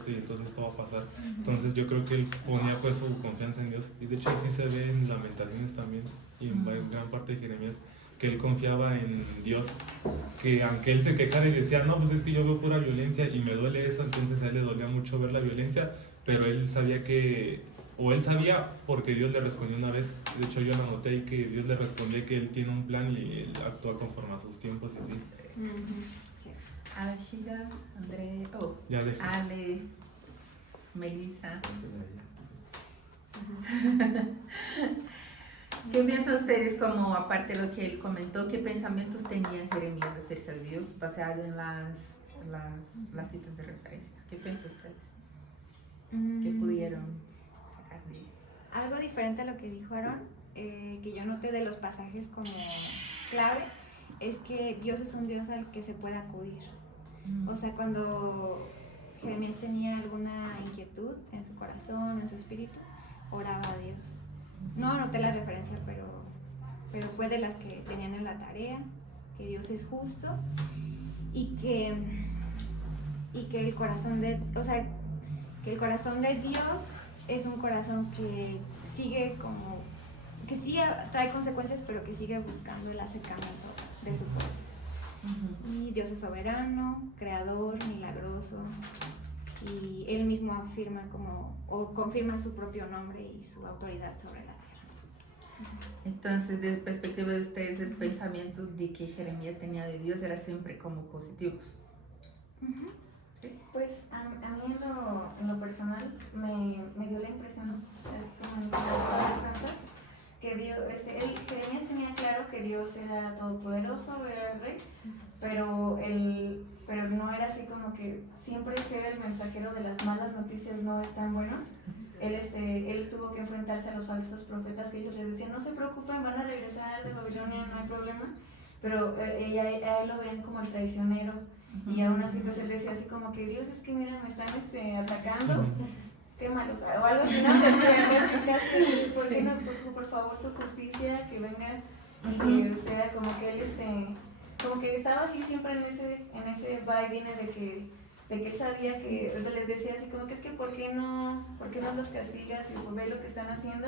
esto y entonces esto va a pasar. Entonces yo creo que él ponía pues su confianza en Dios. Y de hecho así se ve en Lamentaciones también y en gran parte de Jeremías, que él confiaba en Dios, que aunque él se quejara y decía, no, pues es que yo veo pura violencia y me duele eso, entonces a él le dolía mucho ver la violencia, pero él sabía que, o él sabía porque Dios le respondió una vez, de hecho yo lo anoté y que Dios le respondió que él tiene un plan y él actúa conforme a sus tiempos y así. Sí. Ashida, André, Ya dejé. Ale, Melissa. ¿Qué piensan ustedes, como aparte de lo que él comentó, qué pensamientos tenía Jeremías acerca de Dios basado en las citas de referencia? ¿Qué piensan ustedes? ¿Qué pudieron sacar de él? Algo diferente a lo que dijo Aaron, que yo noté de los pasajes como clave, es que Dios es un Dios al que se puede acudir. O sea, cuando Jeremías tenía alguna inquietud en su corazón, en su espíritu, oraba a Dios. No anoté la referencia, pero fue de las que tenían en la tarea, que Dios es justo y que el corazón de, o sea, que el corazón de Dios es un corazón que sigue como, que sí trae consecuencias, pero que sigue buscando el acercamiento de su pueblo. Y Dios es soberano, creador, milagroso, y él mismo afirma o confirma su propio nombre y su autoridad sobre la tierra. Entonces, desde la perspectiva de ustedes, el pensamiento de que Jeremías tenía de Dios era siempre como positivos. ¿Sí? Pues a mí en lo personal me dio la impresión, es como en las cartas, que Dios, Jeremías tenía claro que Dios era todopoderoso, era el rey, pero no era así como que siempre ser el mensajero de las malas noticias no es tan bueno. Él tuvo que enfrentarse a los falsos profetas que ellos les decían, no se preocupen, van a regresar de Babilonia, no hay problema, pero a él lo ven como el traicionero. Y aún así pues él decía así como que Dios, es que miren, me están atacando, qué malos, o algo así, ¿no? ¿Por qué no, por favor, tu justicia, que venga y que sea como que él como que estaba así siempre en ese va y viene de que él sabía que, les decía así como que es que ¿por qué no los castigas y ve lo que están haciendo?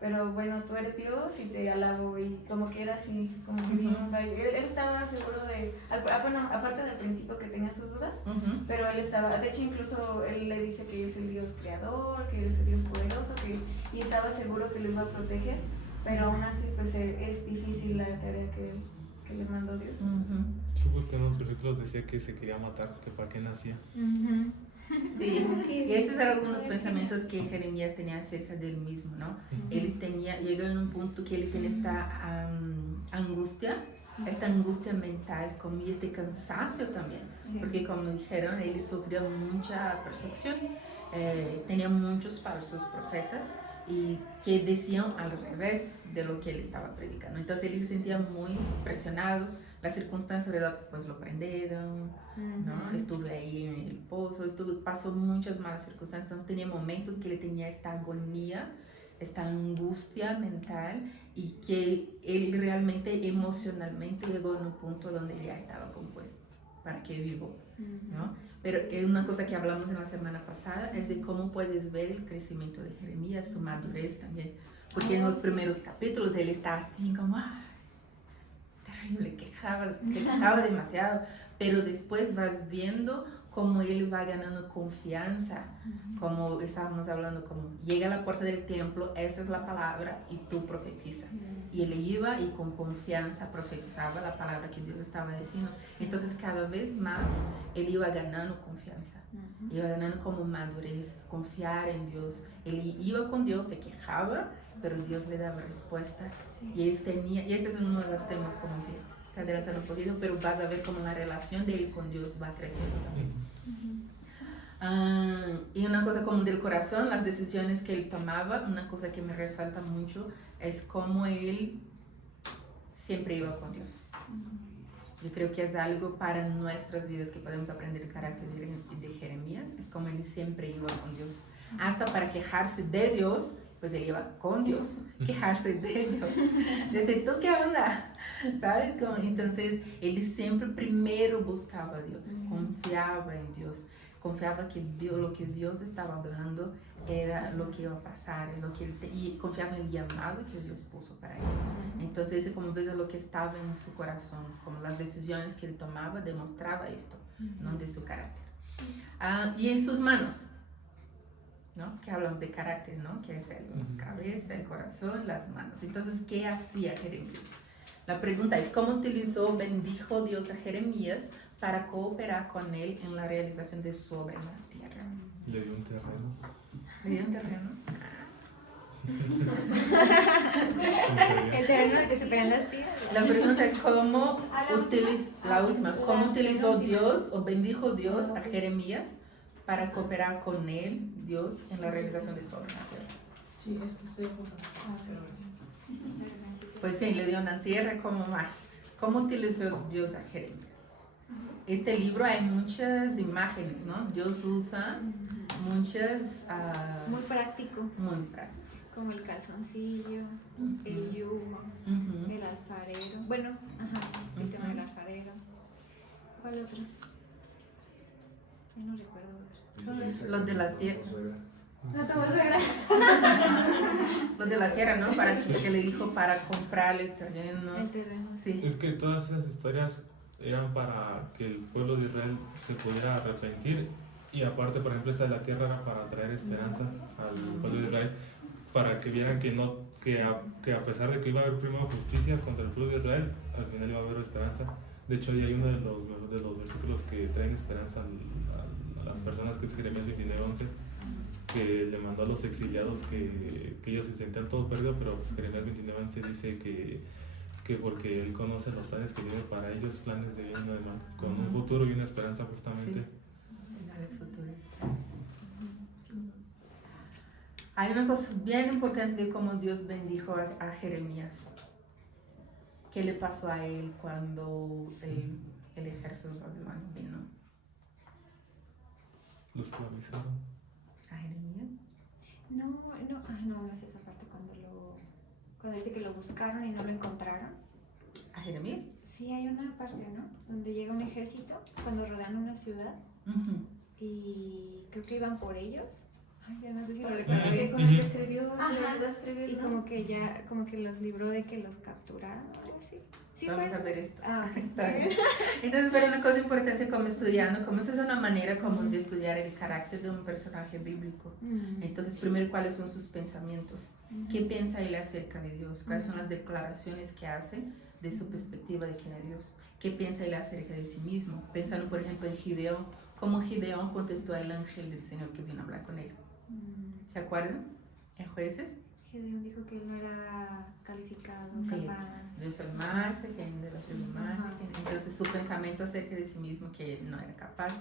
Pero bueno, tú eres Dios y te alabo, y como que era así, como que bien, o sea, él estaba seguro de, bueno, aparte del principio que tenía sus dudas, pero él estaba, de hecho incluso él le dice que es el Dios creador, que es el Dios poderoso, y estaba seguro que lo iba a proteger, pero aún así pues es difícil la tarea que le mandó Dios. Sí, porque en unos versículos decía que se quería matar, que para qué nacía. Sí, y esos eran algunos pensamientos que Jeremías tenía acerca de él mismo, ¿no? Él llegó en un punto que él tenía esta angustia mental, como y este cansancio también, porque como dijeron, él sufrió mucha persecución, tenía muchos falsos profetas y que decían al revés de lo que él estaba predicando. Entonces él se sentía muy presionado. Las circunstancias, ¿verdad? Pues lo prendieron, ¿no? Estuve ahí en el pozo, pasó muchas malas circunstancias, entonces tenía momentos que él tenía esta agonía, esta angustia mental, y que él realmente emocionalmente llegó a un punto donde ya estaba como pues, ¿para qué vivo? ¿No? Pero una cosa que hablamos en la semana pasada es de cómo puedes ver el crecimiento de Jeremías, su madurez también, porque en los primeros capítulos él está así como... se quejaba demasiado, pero después vas viendo cómo él va ganando confianza, como estábamos hablando, como llega a la puerta del templo, esa es la palabra y tú profetiza. Y él iba y con confianza profetizaba la palabra que Dios estaba diciendo. Entonces cada vez más él iba ganando confianza, iba ganando como madurez, confiar en Dios. Él iba con Dios, se quejaba, pero Dios le daba respuesta. Y ese es uno de los temas como que se adelanta un poquito, pero vas a ver cómo la relación de él con Dios va creciendo también. Y una cosa como del corazón, las decisiones que él tomaba, una cosa que me resalta mucho es cómo él siempre iba con Dios. Yo creo que es algo para nuestras vidas que podemos aprender el carácter de Jeremías, es como él siempre iba con Dios. Hasta para quejarse de Dios, pues él iba con Dios, quejarse de Dios. Desde tú, ¿qué onda? ¿Sabes? Entonces, él siempre primero buscaba a Dios, confiaba en Dios, confiaba que lo que Dios estaba hablando era lo que iba a pasar, y confiaba en el llamado que Dios puso para él. Entonces, ese como ves lo que estaba en su corazón, como las decisiones que él tomaba, demostraba esto, ¿no? De su carácter. Y en sus manos, ¿no? Que hablamos de carácter, ¿no? Que es la cabeza, el corazón, las manos. Entonces, ¿qué hacía Jeremías? La pregunta es, ¿cómo bendijo Dios a Jeremías para cooperar con él en la realización de su obra en la tierra? Le dio un terreno. ¿Le dio un terreno? El terreno del que se pelean las tías. La pregunta es, ¿cómo utilizó Dios o bendijo Dios a Jeremías para cooperar con él, Dios, en la realización de su obra en la tierra? Sí, es que estoy apuntando. Pues sí, le dio una tierra como más. ¿Cómo utilizó Dios a Jeremías? Este libro hay muchas imágenes, ¿no? Dios usa muchas... Muy práctico, muy práctico. como el calzoncillo, el yugo, el alfarero. Bueno, el tema del alfarero. ¿Cuál otro? Ya no recuerdo. Son Los de la tierra. No te vas a ver. Los de la tierra, ¿no? Que le dijo para comprarle el terreno. El terreno. Sí. Es que todas esas historias eran para que el pueblo de Israel se pudiera arrepentir, y aparte, por ejemplo, esa de la tierra era para traer esperanza al pueblo de Israel, para que vieran que a pesar de que iba a haber primero justicia contra el pueblo de Israel, al final iba a haber esperanza. De hecho, ahí hay uno de los versículos que traen esperanza a las personas, que es Jeremías 29:11, que le mandó a los exiliados que ellos se sentían todos perdidos, pero pues, Jeremías 29:11 dice que porque él conoce los planes que tiene para ellos, planes de bien y no de mal, con un futuro y una esperanza justamente. Sí. Futuro. Hay una cosa bien importante de cómo Dios bendijo a Jeremías. ¿Qué le pasó a él cuando el ejército babilonio vino? Lo esclavizaron. ¿A Jeremías? No es esa parte cuando dice que lo buscaron y no lo encontraron. ¿A Jeremías? Sí, hay una parte, ¿no? Donde llega un ejército cuando rodean una ciudad y creo que iban por ellos. Ay, ya no sé si lo recuerdo bien. Con el que escribió, Ajá. le ayudó a escribir, Y ¿no? como que los libró de que los capturaron, algo así. Sí, Vamos fue a eso. ver esto. Ah, Está bien. Entonces, pero una cosa importante como estudiando, como esa es una manera común de estudiar el carácter de un personaje bíblico. Entonces, primero, ¿cuáles son sus pensamientos? ¿Qué piensa él acerca de Dios? ¿Cuáles son las declaraciones que hace de su perspectiva de quién es Dios? ¿Qué piensa él acerca de sí mismo? Pensando, por ejemplo, en Gideón, cómo Gideón contestó al ángel del Señor que vino a hablar con él. ¿Se acuerdan? En Jueces. Gedeón dijo que él no era calificado, Sí. capaz. Yo soy Marte, que viene de la tribu Marte. Entonces, su pensamiento acerca de sí mismo, que él no era capaz.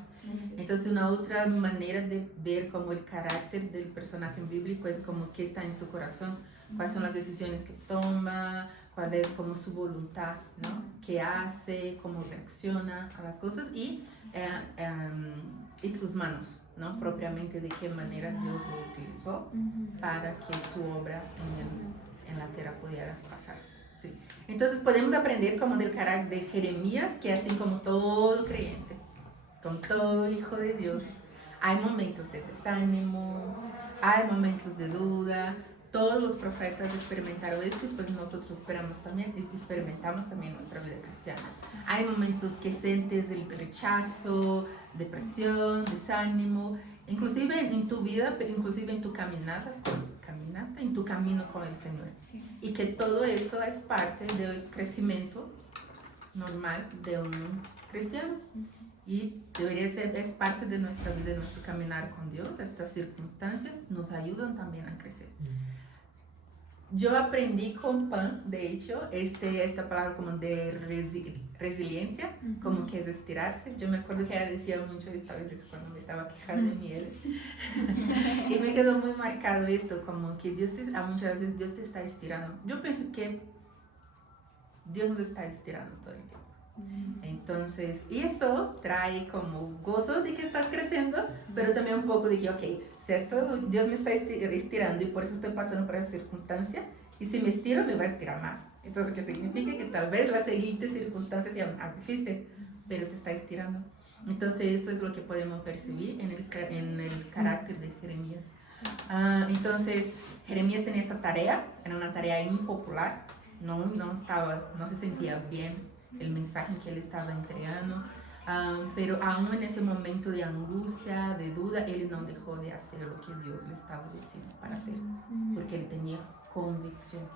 Entonces, una otra manera de ver como el carácter del personaje bíblico es como qué está en su corazón, cuáles son las decisiones que toma, cuál es como su voluntad, ¿no? Qué hace, cómo reacciona a las cosas y sus manos, ¿no? Propiamente de qué manera Dios lo utilizó para que su obra en la tierra pudiera pasar. ¿Sí? Entonces podemos aprender como del carácter de Jeremías, que así como todo creyente, como todo hijo de Dios, hay momentos de desánimo, hay momentos de duda. Todos los profetas experimentaron esto y pues nosotros experimentamos también en nuestra vida cristiana. Hay momentos que sientes el rechazo, depresión, desánimo, inclusive en tu vida, pero inclusive en tu caminata, en tu camino con el Señor. Sí. Y que todo eso es parte del crecimiento normal de un cristiano. Y debería ser, es parte de nuestra vida, de nuestro caminar con Dios. Estas circunstancias nos ayudan también a crecer. Yo aprendí con Pan, de hecho, esta palabra como de resiliencia, como que es estirarse. Yo me acuerdo que ella decía mucho esta vez cuando me estaba quejando de miel. Y me quedó muy marcado esto, como que muchas veces Dios te está estirando. Yo pienso que Dios nos está estirando todo el tiempo. Entonces, y eso trae como gozo de que estás creciendo, pero también un poco de que, ok, si esto Dios me está estirando y por eso estoy pasando por esa circunstancia, y si me estiro me va a estirar más. Entonces, ¿qué significa? Que tal vez la siguiente circunstancia sea más difícil, pero te está estirando. Entonces eso es lo que podemos percibir en el carácter de Jeremías. Entonces Jeremías tenía esta tarea, era una tarea impopular, no se sentía bien el mensaje que él estaba entregando, pero aún en ese momento de angustia, de duda, él no dejó de hacer lo que Dios le estaba diciendo para hacer, porque él tenía convicción.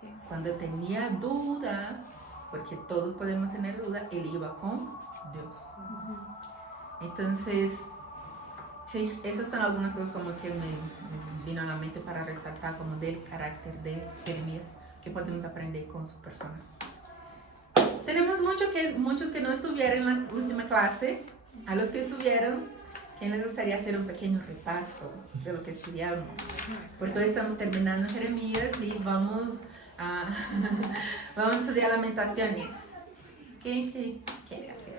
Sí. Cuando tenía duda, porque todos podemos tener duda, él iba con Dios. Entonces, sí, esas son algunas cosas como que me vino a la mente para resaltar como del carácter de Jeremías, que podemos aprender con su persona. Tenemos muchos que no estuvieron en la última clase. A los que estuvieron, ¿quién les gustaría hacer un pequeño repaso de lo que estudiamos? Porque hoy estamos terminando Jeremías y vamos a estudiar Lamentaciones. ¿Quién sí quiere hacer?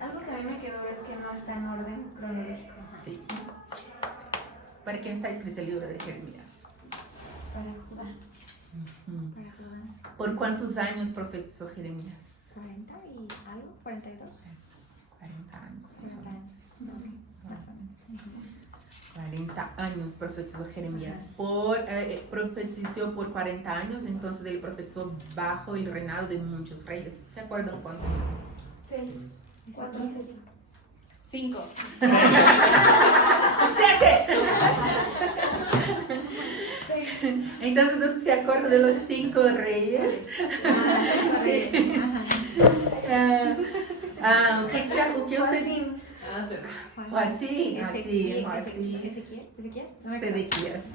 Algo que a mí me quedó es que no está en orden cronológico. Sí. ¿Para quién está escrito el libro de Jeremías? Para Judá. Para Judá. ¿Por cuántos años profetizó Jeremías? 40 y algo, 42. 40 años. 40 años. Más o menos. 40 años profetizó Jeremías. Profetizó por 40 años, entonces él profetizó bajo el reinado de muchos reyes. ¿Se acuerdan cuántos? 6, 4, 6. 5. 7. Entonces no se acuerdan de los 5 reyes. O que usted...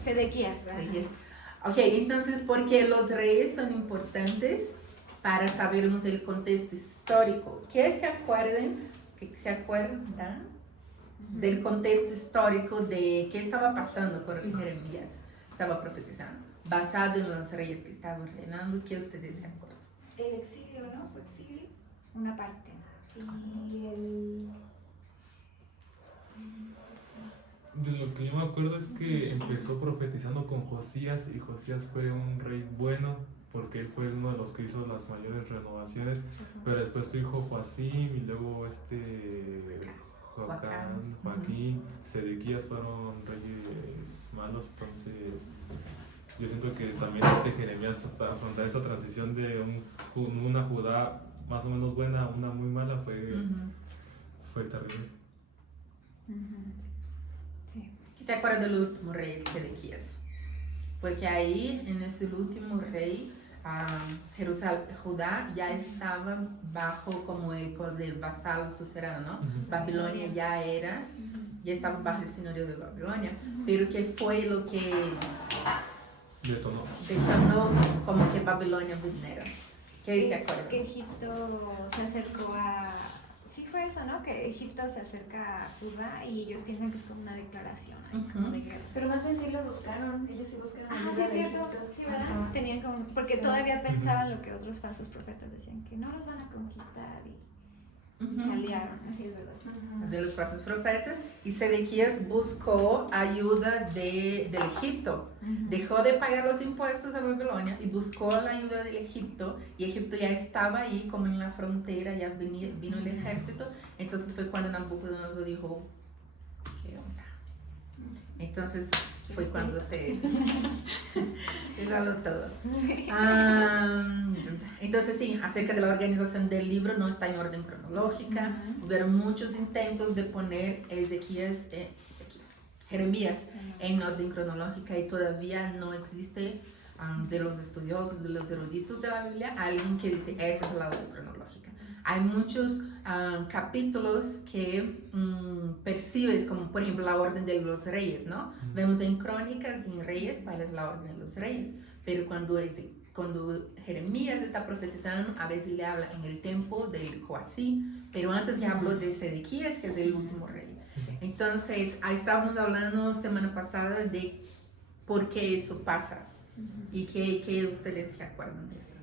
Sedequías. Ok, entonces, porque los reyes son importantes para sabernos el contexto histórico. ¿Se acuerdan del contexto histórico de qué estaba pasando con Jeremías? Estaba profetizando, basado en los reyes que estaban reinando. ¿Qué ustedes se acuerdan? El exilio, ¿no? Fue exilio. Una parte. Y el... De lo que yo me acuerdo es que empezó profetizando con Josías, y Josías fue un rey bueno porque él fue uno de los que hizo las mayores renovaciones, pero después su hijo Joacim y luego Joaquín, Sedequías fueron reyes malos. Entonces yo siento que también Jeremías para afrontar esa transición de una Judá más o menos buena a una muy mala fue terrible. ¿Qué se acuerda del último rey, Sedequías? Porque ahí, en ese último rey, Judá ya estaba bajo como eco del vasallo suzerano, ¿no? Babilonia ya estaba bajo el señorío de Babilonia, pero ¿qué fue lo que detonó como que Babilonia vulnera? ¿Qué se acuerda? Que Egipto se acercó a... Sí fue eso, ¿no? Que Egipto se acerca a Judá y ellos piensan que es como una declaración como de guerra. Pero más bien sí lo buscaron, ellos sí buscaron Sí, ayuda es de cierto, Egipto. sí, ¿verdad? Ajá. Tenían como... Porque todavía pensaban lo que otros falsos profetas decían, que no los van a conquistar y se aliaron, así es verdad. De los falsos profetas, y Sedequías buscó ayuda del Egipto. Dejó de pagar los impuestos a Babilonia y buscó la ayuda del Egipto, y Egipto ya estaba ahí como en la frontera, ya vino el ejército. Entonces fue cuando Nabucodonosor dijo, ¿qué onda? Entonces fue cuando se regaló todo. Entonces sí, acerca de la organización del libro no está en orden cronológica. Hubieron muchos intentos de poner Jeremías en orden cronológica y todavía no existe de los estudiosos, de los eruditos de la Biblia, alguien que dice esa es la orden cronológica. Hay muchos capítulos que percibes como por ejemplo la orden de los reyes, ¿no? Vemos en Crónicas y en Reyes cuál es la orden de los reyes, pero cuando Jeremías está profetizando, a veces le habla en el tiempo del Joacim, pero antes ya habló de Sedequías, que es el último rey. Entonces, ahí estábamos hablando semana pasada de por qué eso pasa y que ustedes se acuerdan de esto.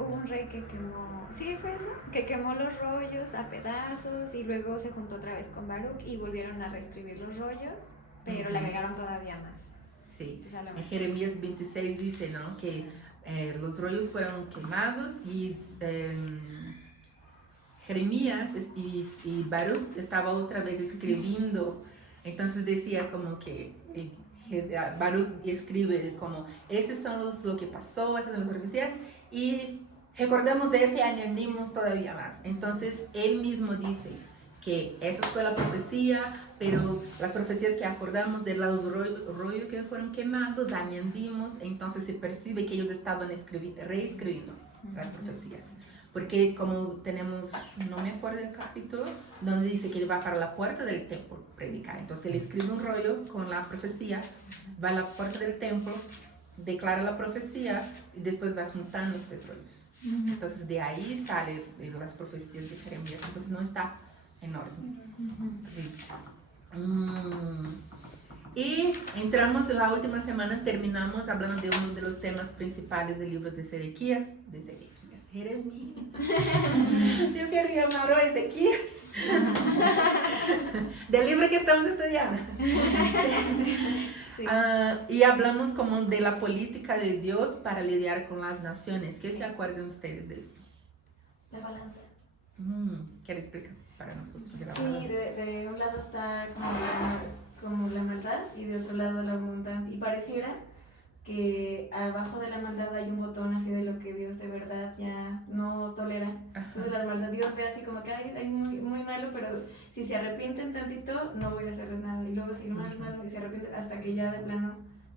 Hubo un rey que quemó, sí fue eso, que quemó los rollos a pedazos y luego se juntó otra vez con Baruch y volvieron a reescribir los rollos, pero le agregaron todavía más. Sí, Entonces, a lo en mejor- Jeremías 26 dice, ¿no? Que los rollos fueron quemados y Jeremías y Baruch estaba otra vez escribiendo, entonces decía como que Baruch escribe como, esos son lo que pasó, esas son las profecías, y recordamos de ese y añadimos todavía más. Entonces él mismo dice que esa fue la profecía, pero las profecías que acordamos de los rollos que fueron quemados, añadimos, entonces se percibe que ellos estaban reescribiendo las profecías. Porque como tenemos, no me acuerdo del capítulo, donde dice que él va para la puerta del templo a predicar. Entonces él escribe un rollo con la profecía, va a la puerta del templo, declara la profecía y después va juntando estos rollos. Entonces de ahí salen las profecías de Jeremías. Entonces no está en orden. Y entramos en la última semana, terminamos hablando de uno de los temas principales del libro de Jeremías, Jeremías. Yo quería llamar a Ezequías. Del libro que estamos estudiando. Sí. Y hablamos como de la política de Dios para lidiar con las naciones. ¿Qué se acuerdan ustedes de eso? La balanza. ¿Quieres explicar para nosotros? De la Sí, balanza? de un lado está como la maldad y de otro lado la bondad. Y pareciera que abajo de la maldad hay un botón así de lo que Dios de verdad ya no tolera. Entonces la maldad, Dios ve así como que hay muy, muy malo, pero si se arrepienten tantito, no voy a hacerles nada. Y luego si no es malo y se arrepienten hasta que ya de plano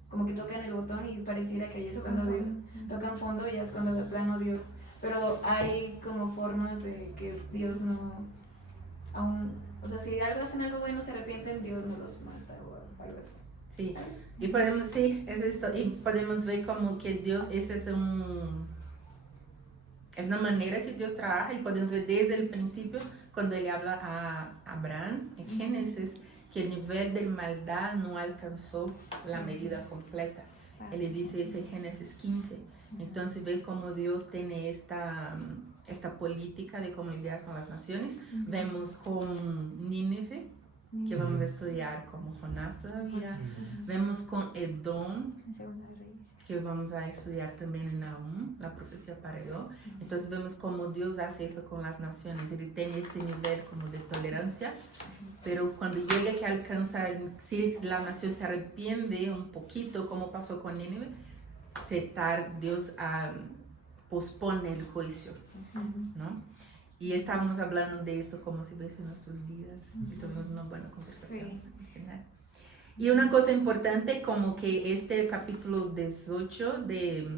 como que tocan el botón y pareciera que ahí es cuando Dios toca en fondo y ya es cuando de plano Dios. Pero hay como formas de que Dios no aún, o sea, si algo hacen algo bueno, se arrepienten, Dios no los mata o algo así. Sí, y podemos, sí, es esto, y podemos ver como que Dios, ese es una manera que Dios trabaja, y podemos ver desde el principio, cuando Él habla a Abraham, en Génesis, que el nivel de maldad no alcanzó la medida completa. Él le dice eso en Génesis 15. Entonces ve cómo Dios tiene esta política de cómo lidiar con las naciones. Vemos con Nínive, que vamos a estudiar como Jonás todavía. Vemos con Edom, que vamos a estudiar también en Nahum, la profecía para Edom. Entonces vemos cómo Dios hace eso con las naciones. Él tiene este nivel como de tolerancia, pero cuando llega que alcanza, si la nación se arrepiente un poquito, como pasó con Nínive, Dios pospone el juicio, ¿no? Y estábamos hablando de esto como si fuese nuestros días, y tuvimos una buena conversación en general. Y una cosa importante, como que este capítulo 18 de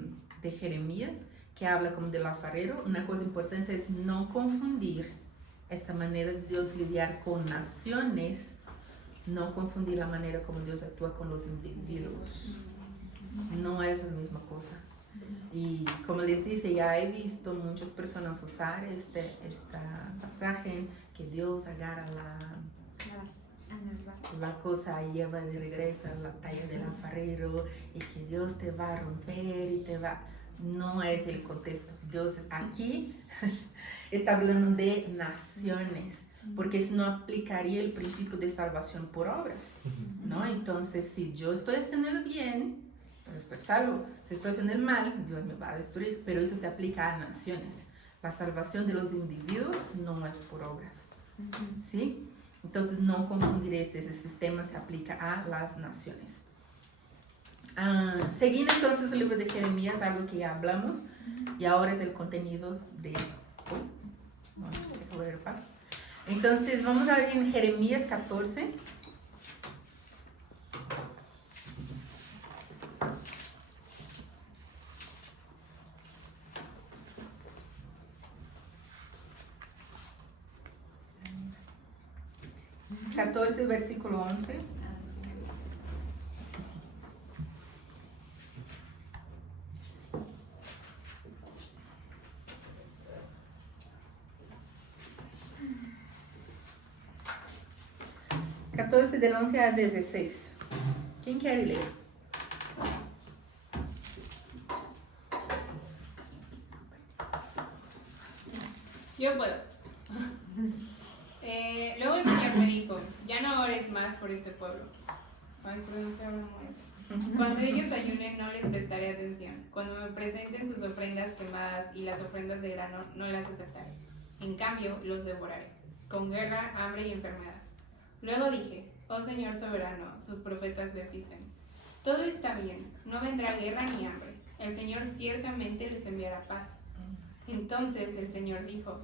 Jeremías, que habla como del alfarero, una cosa importante es no confundir esta manera de Dios lidiar con naciones, no confundir la manera como Dios actúa con los individuos. No es la misma cosa. Y como les dice, ya he visto muchas personas usar este pasaje que Dios agarra la cosa y lleva de regreso a la talla del alfarero y que Dios te va a romper y te va... No es el contexto. Dios aquí está hablando de naciones, porque eso no aplicaría el principio de salvación por obras, ¿no? Entonces, si yo estoy haciendo el bien, pues estoy salvo. Si estoy haciendo el mal, Dios me va a destruir. Pero eso se aplica a naciones. La salvación de los individuos no es por obras, ¿sí? Entonces, no confundir ese sistema se aplica a las naciones. Seguindo entonces el libro de Jeremías, algo que ya hablamos, y ahora es el contenido de hoy. Vamos a ver el paso. Entonces, vamos a ver en Jeremías 14. Versículo 11. Del 11 al 16. ¿Quién quiere leer? Yo puedo. Luego el Señor me dijo, ya no ores más por este pueblo. Ay, perdón, estoy hablando mucho. Cuando ellos ayunen no les prestaré atención. Cuando me presenten sus ofrendas quemadas y las ofrendas de grano no las aceptaré. En cambio, los devoraré, con guerra, hambre y enfermedad. Luego dije, oh Señor soberano, sus profetas les dicen, todo está bien, no vendrá guerra ni hambre, el Señor ciertamente les enviará paz. Entonces el Señor dijo,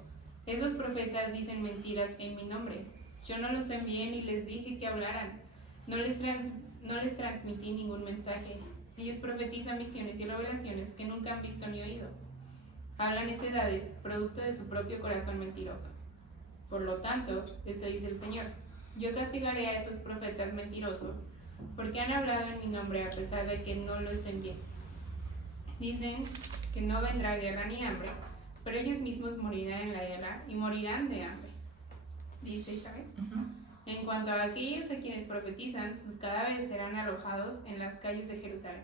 esos profetas dicen mentiras en mi nombre. Yo no los envié ni les dije que hablaran. No les transmití ningún mensaje. Ellos profetizan visiones y revelaciones que nunca han visto ni oído. Hablan necedades, producto de su propio corazón mentiroso. Por lo tanto, esto dice el Señor, yo castigaré a esos profetas mentirosos, porque han hablado en mi nombre a pesar de que no los envié. Dicen que no vendrá guerra ni hambre, pero ellos mismos morirán en la guerra y morirán de hambre. Dice Isabel. En cuanto a aquellos a quienes profetizan, sus cadáveres serán arrojados en las calles de Jerusalén,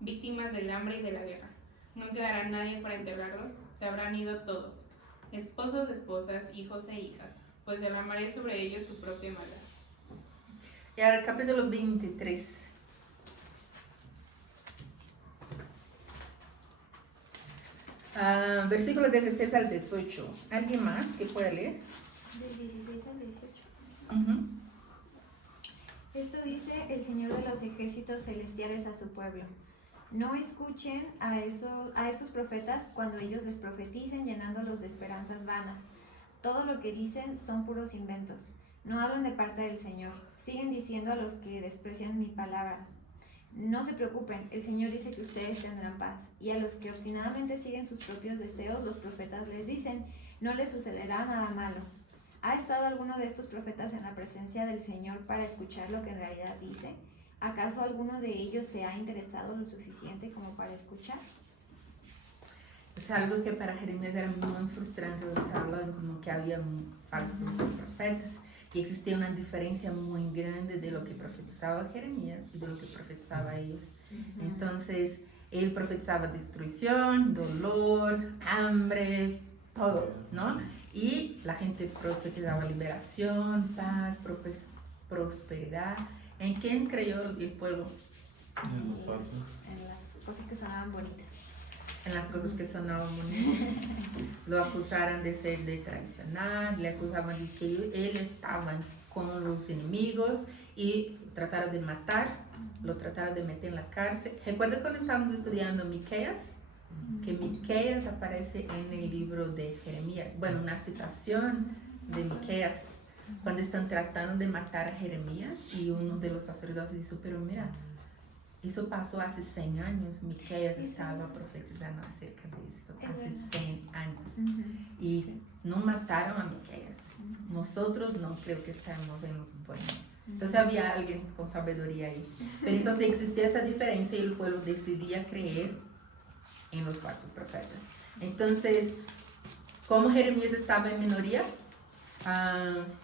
víctimas del hambre y de la guerra. No quedará nadie para enterrarlos, se habrán ido todos, esposos, esposas, hijos e hijas, pues derramaré sobre ellos su propia maldad. Y ahora capítulo 23. Versículo 16 al 18. ¿Alguien más que pueda leer? Del 16 al 18. Uh-huh. Esto dice el Señor de los ejércitos celestiales a su pueblo. No escuchen a esos profetas cuando ellos les profeticen llenándolos de esperanzas vanas. Todo lo que dicen son puros inventos. No hablan de parte del Señor. Siguen diciendo a los que desprecian mi palabra. No se preocupen, el Señor dice que ustedes tendrán paz. Y a los que obstinadamente siguen sus propios deseos, los profetas les dicen, no les sucederá nada malo. ¿Ha estado alguno de estos profetas en la presencia del Señor para escuchar lo que en realidad dice? ¿Acaso alguno de ellos se ha interesado lo suficiente como para escuchar? Es algo que para Jeremías era muy frustrante, porque se hablaba como que había falsos profetas y existía una diferencia muy grande de lo que profetizaba Jeremías y de lo que profetizaba ellos. Entonces, él profetizaba destrucción, dolor, hambre, todo, ¿no? Y la gente profetizaba liberación, paz, prosperidad. ¿En quién creyó el pueblo? En los falsos. En las cosas que sonaban bonitas. En las cosas que sonaban bonitas. Lo acusaron de traicionar, le acusaban de que él estaba con los enemigos y trataron de matar, lo trataron de meter en la cárcel. ¿Recuerda cuando estábamos estudiando Miqueas? Que Miqueas aparece en el libro de Jeremías. Bueno, una citación de Miqueas, cuando están tratando de matar a Jeremías y uno de los sacerdotes dice, pero mira, eso pasó hace 100 años, Miqueas estaba profetizando acerca de esto, hace 100 años. Y no mataron a Miqueas. Nosotros no creo que estamos en lo bueno. Entonces había alguien con sabiduría ahí. Pero entonces existía esta diferencia y el pueblo decidía creer en los falsos profetas. Entonces, como Jeremías estaba en minoría,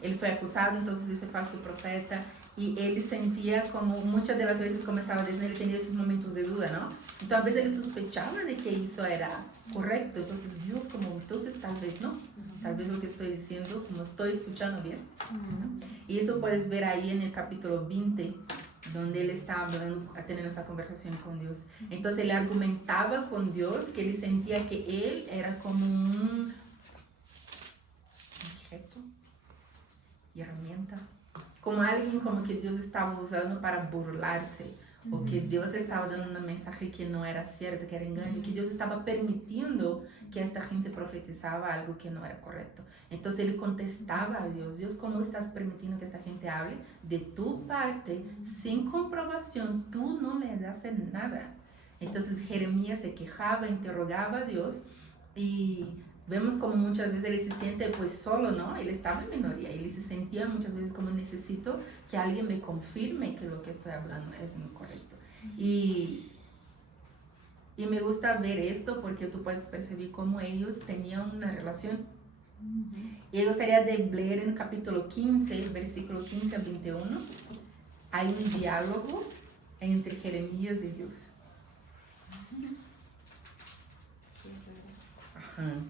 él fue acusado entonces de ese falso profeta y él sentía como muchas de las veces, como estaba diciendo, él tenía esos momentos de duda, ¿no? Entonces a veces él sospechaba de que eso era correcto, entonces Dios como, entonces tal vez no, tal vez lo que estoy diciendo no estoy escuchando bien, ¿no? Y eso puedes ver ahí en el capítulo 20, donde él estaba hablando, teniendo esta conversación con Dios. Entonces él argumentaba con Dios que él sentía que él era como un objeto y herramienta, como alguien como que Dios estaba usando para burlarse, o que Dios estaba dando un mensaje que no era cierto, que era engaño, que Dios estaba permitiendo que esta gente profetizaba algo que no era correcto. Entonces él contestaba a Dios, Dios, ¿cómo estás permitiendo que esta gente hable de tu parte sin comprobación? Tú no le das nada. Entonces Jeremías se quejaba, interrogaba a Dios y vemos como muchas veces él se siente pues solo, ¿no? Él estaba en minoría, él se sentía muchas veces como necesito que alguien me confirme que lo que estoy hablando es incorrecto. Y me gusta ver esto porque tú puedes percibir cómo ellos tenían una relación. Y me gustaría de leer en el capítulo 15, versículo 15 a 21, hay un diálogo entre Jeremías y Dios.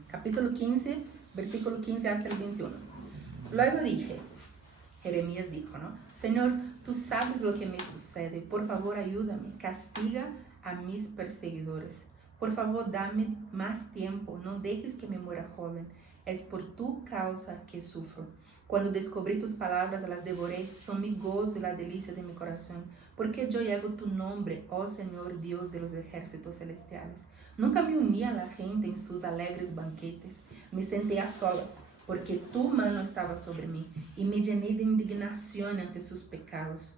Capítulo 15, versículo 15 hasta el 21. Luego dije, Jeremías dijo, ¿no? Señor, tú sabes lo que me sucede, por favor ayúdame, castiga a mis perseguidores, por favor dame más tiempo, no dejes que me muera joven. Es por tu causa que sufro. Cuando descubrí tus palabras, las devoré. Son mi gozo y la delicia de mi corazón. Porque yo llevo tu nombre, oh Señor Dios de los ejércitos celestiales. Nunca me uní a la gente en sus alegres banquetes. Me senté a solas, porque tu mano estaba sobre mí, y me llené de indignación ante sus pecados.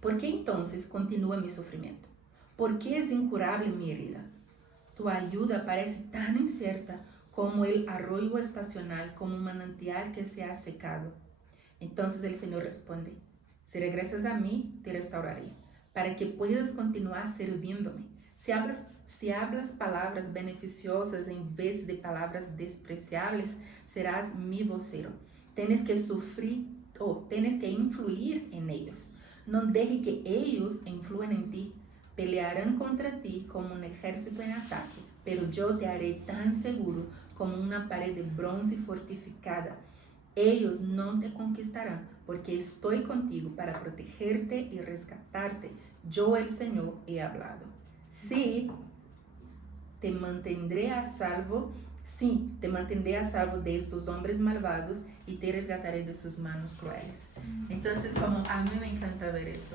¿Por qué entonces continúa mi sufrimiento? ¿Por qué es incurable mi herida? Tu ayuda parece tan incierta como el arroyo estacional, como un manantial que se ha secado. Entonces el Señor responde: si regresas a mí, te restauraré, para que puedas continuar sirviéndome. Si hablas palabras beneficiosas en vez de palabras despreciables, serás mi vocero. Tienes que influir en ellos. No deje que ellos influyan en ti. Pelearán contra ti como un ejército en ataque, pero yo te haré tan seguro como una pared de bronce fortificada. Ellos no te conquistarán, porque estoy contigo para protegerte y rescatarte. Yo, el Señor, he hablado. Sí, te mantendré a salvo de estos hombres malvados y te resgataré de sus manos crueles. Entonces, como a mí me encanta ver esto,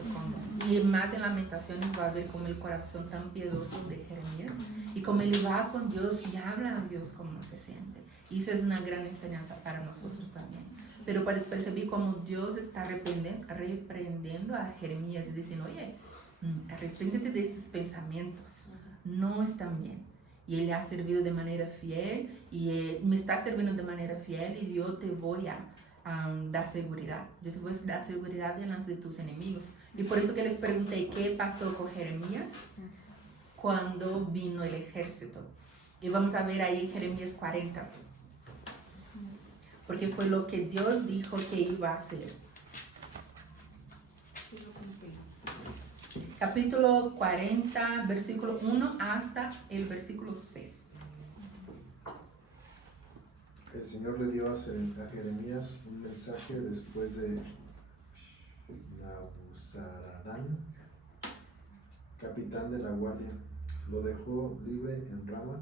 y más en Lamentaciones va a ver como el corazón tan piadoso de Jeremías y como él va con Dios y habla a Dios como se siente. Y eso es una gran enseñanza para nosotros también. Pero puedes percibir como Dios está reprendiendo a Jeremías y diciendo: oye, arrepéntete de estos pensamientos, no están bien. Y Él ha servido de manera fiel y me está sirviendo de manera fiel, y yo te voy a dar seguridad. Yo te voy a dar seguridad delante de tus enemigos. Y por eso que les pregunté qué pasó con Jeremías cuando vino el ejército. Y vamos a ver ahí Jeremías 40. Porque fue lo que Dios dijo que iba a hacer. Capítulo 40, versículo 1 hasta el versículo 6. El Señor le dio a Jeremías un mensaje después de Nabuzaradán, capitán de la guardia. Lo dejó libre en Rama.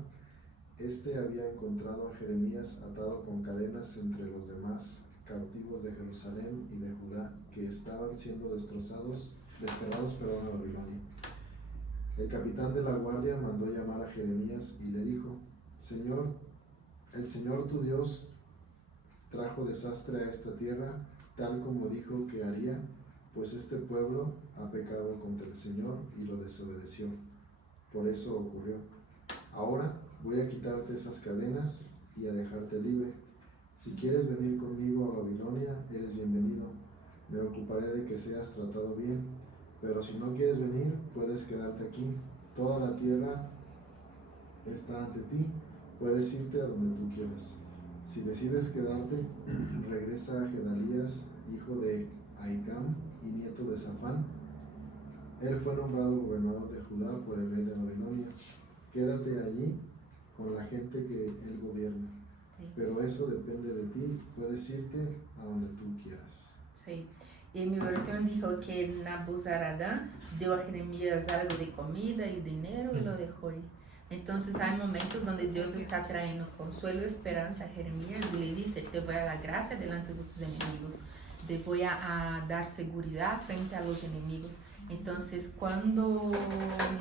Este había encontrado a Jeremías atado con cadenas entre los demás cautivos de Jerusalén y de Judá, que estaban siendo desterrados a Babilonia. El capitán de la guardia mandó llamar a Jeremías y le dijo: Señor, el Señor tu Dios trajo desastre a esta tierra, tal como dijo que haría, pues este pueblo ha pecado contra el Señor y lo desobedeció. Por eso ocurrió. Ahora voy a quitarte esas cadenas y a dejarte libre. Si quieres venir conmigo a Babilonia, eres bienvenido. Me ocuparé de que seas tratado bien. Pero si no quieres venir, puedes quedarte aquí. Toda la tierra está ante ti. Puedes irte a donde tú quieras. Si decides quedarte, regresa a Gedalías, hijo de Ahicam y nieto de Safán. Él fue nombrado gobernador de Judá por el rey de Babilonia. Quédate allí con la gente que él gobierna. Pero eso depende de ti. Puedes irte a donde tú quieras. Sí. Y en mi versión dijo que Nabuzaradán dio a Jeremías algo de comida y dinero y lo dejó ir. Entonces hay momentos donde Dios está trayendo consuelo y esperanza a Jeremías y le dice: te voy a dar gracia delante de tus enemigos, te voy a dar seguridad frente a los enemigos. Entonces cuando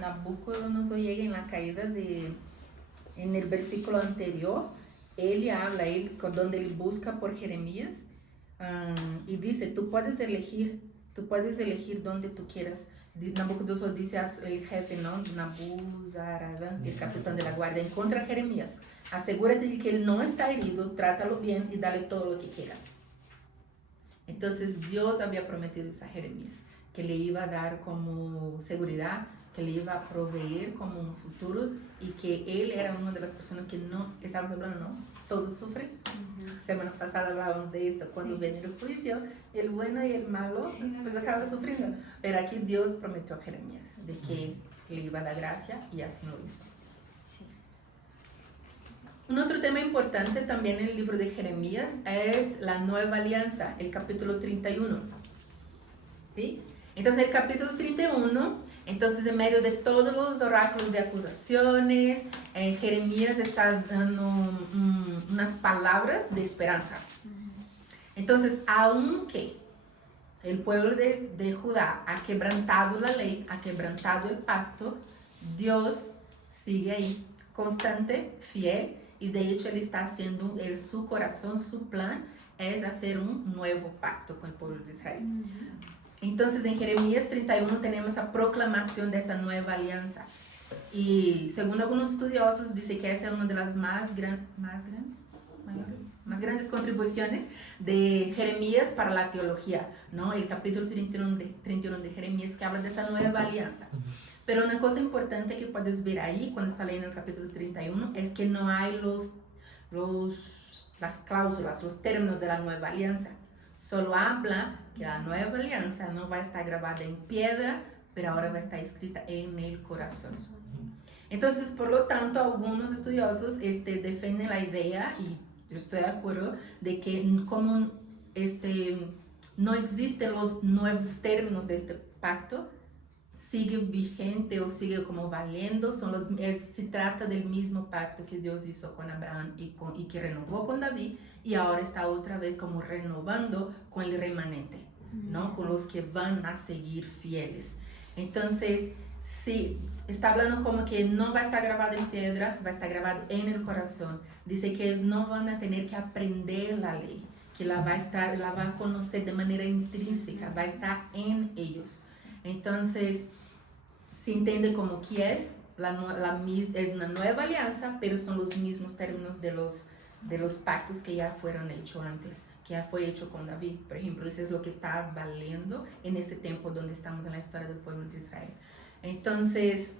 Nabucodonosor llega en la caída en el versículo anterior, él habla, donde él busca por Jeremías, y dice: tú puedes elegir donde tú quieras. Nabucodonosor dice al jefe, ¿no? Nabuzaradán, el capitán de la guardia: encuentra a Jeremías, asegúrate de que él no está herido, trátalo bien y dale todo lo que quiera. Entonces Dios había prometido eso a Jeremías, que le iba a dar como seguridad, que le iba a proveer como un futuro, y que él era una de las personas que no, estamos hablando, ¿no? Todos sufren. Semana pasada hablábamos de esto, cuando viene el juicio, el bueno y el malo pues acaban sufriendo. Pero aquí Dios prometió a Jeremías de que le iba a dar gracia, y así lo hizo. Un otro tema importante también en el libro de Jeremías es la nueva alianza, el capítulo 31. ¿Sí? Entonces el capítulo 31 Entonces, en medio de todos los oráculos de acusaciones, Jeremías está dando unas palabras de esperanza. Entonces, aunque el pueblo de Judá ha quebrantado la ley, ha quebrantado el pacto, Dios sigue ahí, constante, fiel, y de hecho Él está haciendo, su corazón, su plan es hacer un nuevo pacto con el pueblo de Israel. Entonces, en Jeremías 31 tenemos la proclamación de esta nueva alianza. Y según algunos estudiosos, dice que esa es una de las más grandes contribuciones de Jeremías para la teología, ¿no? El capítulo 31 de Jeremías, que habla de esta nueva alianza. Pero una cosa importante que puedes ver ahí, cuando está leyendo el capítulo 31, es que no hay las cláusulas, los términos de la nueva alianza. Solo habla que la nueva alianza no va a estar grabada en piedra, pero ahora va a estar escrita en el corazón. Entonces, por lo tanto, algunos estudiosos defienden la idea, y yo estoy de acuerdo, de que como no existen los nuevos términos de este pacto, sigue vigente o sigue como valiendo, se trata del mismo pacto que Dios hizo con Abraham y que renovó con David, y ahora está otra vez como renovando con el remanente, ¿no? Con los que van a seguir fieles. Entonces, sí, está hablando como que no va a estar grabado en piedra, va a estar grabado en el corazón. Dice que ellos no van a tener que aprender la ley, que la va a conocer de manera intrínseca, va a estar en ellos. Entonces, se entiende como que es una nueva alianza, pero son los mismos términos de los pactos que ya fueron hechos antes, que ya fue hecho con David. Por ejemplo, eso es lo que está valiendo en este tiempo donde estamos en la historia del pueblo de Israel. Entonces,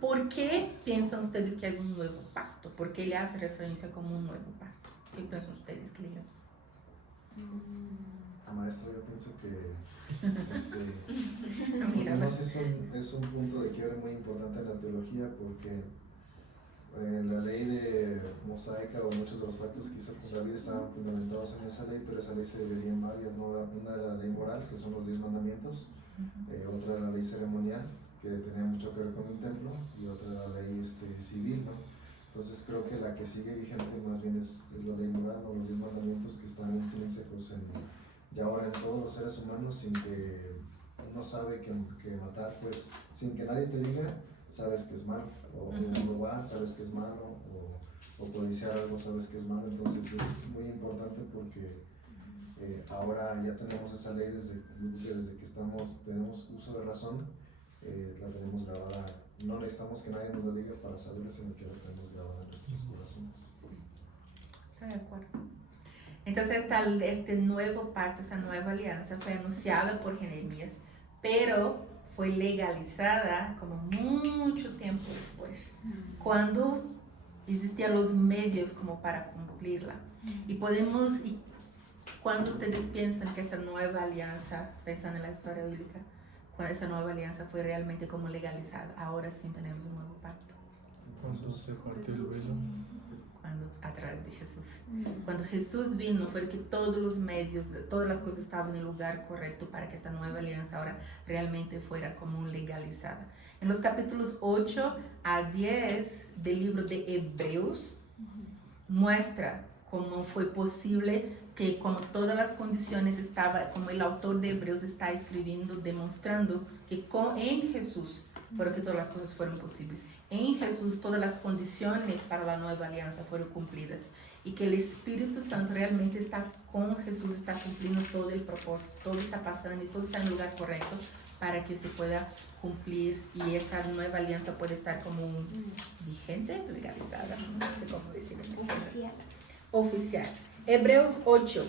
¿por qué piensan ustedes que es un nuevo pacto? ¿Por qué le hace referencia como un nuevo pacto? ¿Qué piensan ustedes que digan? Maestro, yo pienso que Mira, no sé, es un punto de quiebre muy importante en la teología, porque la ley de mosaica o muchos de los pactos que hizo con David estaban fundamentados en esa ley, pero esa ley se dividía en varias, ¿no? Una era la ley moral, que son los 10 mandamientos, otra era la ley ceremonial, que tenía mucho que ver con el templo, y otra era la ley civil, ¿no? Entonces creo que la que sigue vigente más bien es la ley moral, o los 10 mandamientos, que están intrínsecos y ahora en todos los seres humanos, sin que uno sabe que matar, pues sin que nadie te diga, sabes que es malo, o robar, sabes que es malo, o codiciar algo, sabes que es malo. Entonces es muy importante porque ahora ya tenemos esa ley desde que tenemos uso de razón, la tenemos grabada. No necesitamos que nadie nos lo diga para saberla, sino que la tenemos grabada en nuestros corazones. Estoy de acuerdo. Entonces, este nuevo pacto, esa nueva alianza fue anunciada por Jeremías, pero fue legalizada como mucho tiempo después, cuando existían los medios como para cumplirla. Y cuando ustedes piensan que esta nueva alianza, pensando en la historia bíblica, cuando esa nueva alianza fue realmente como legalizada, ahora sí tenemos un nuevo pacto. Cuando se partió el velo. A través de Jesús. Cuando Jesús vino, fue que todos los medios, todas las cosas estaban en el lugar correcto para que esta nueva alianza ahora realmente fuera como legalizada. En los capítulos 8 a 10 del libro de Hebreos, muestra cómo fue posible que como todas las condiciones como el autor de Hebreos está escribiendo, demostrando que en Jesús fueron que todas las cosas fueron posibles. En Jesús todas las condiciones para la nueva alianza fueron cumplidas, y que el Espíritu Santo realmente está con Jesús, está cumpliendo todo el propósito, todo está pasando y todo está en el lugar correcto para que se pueda cumplir, y esta nueva alianza puede estar como vigente, legalizada, no sé cómo decirlo. Oficial. Hebreos 8.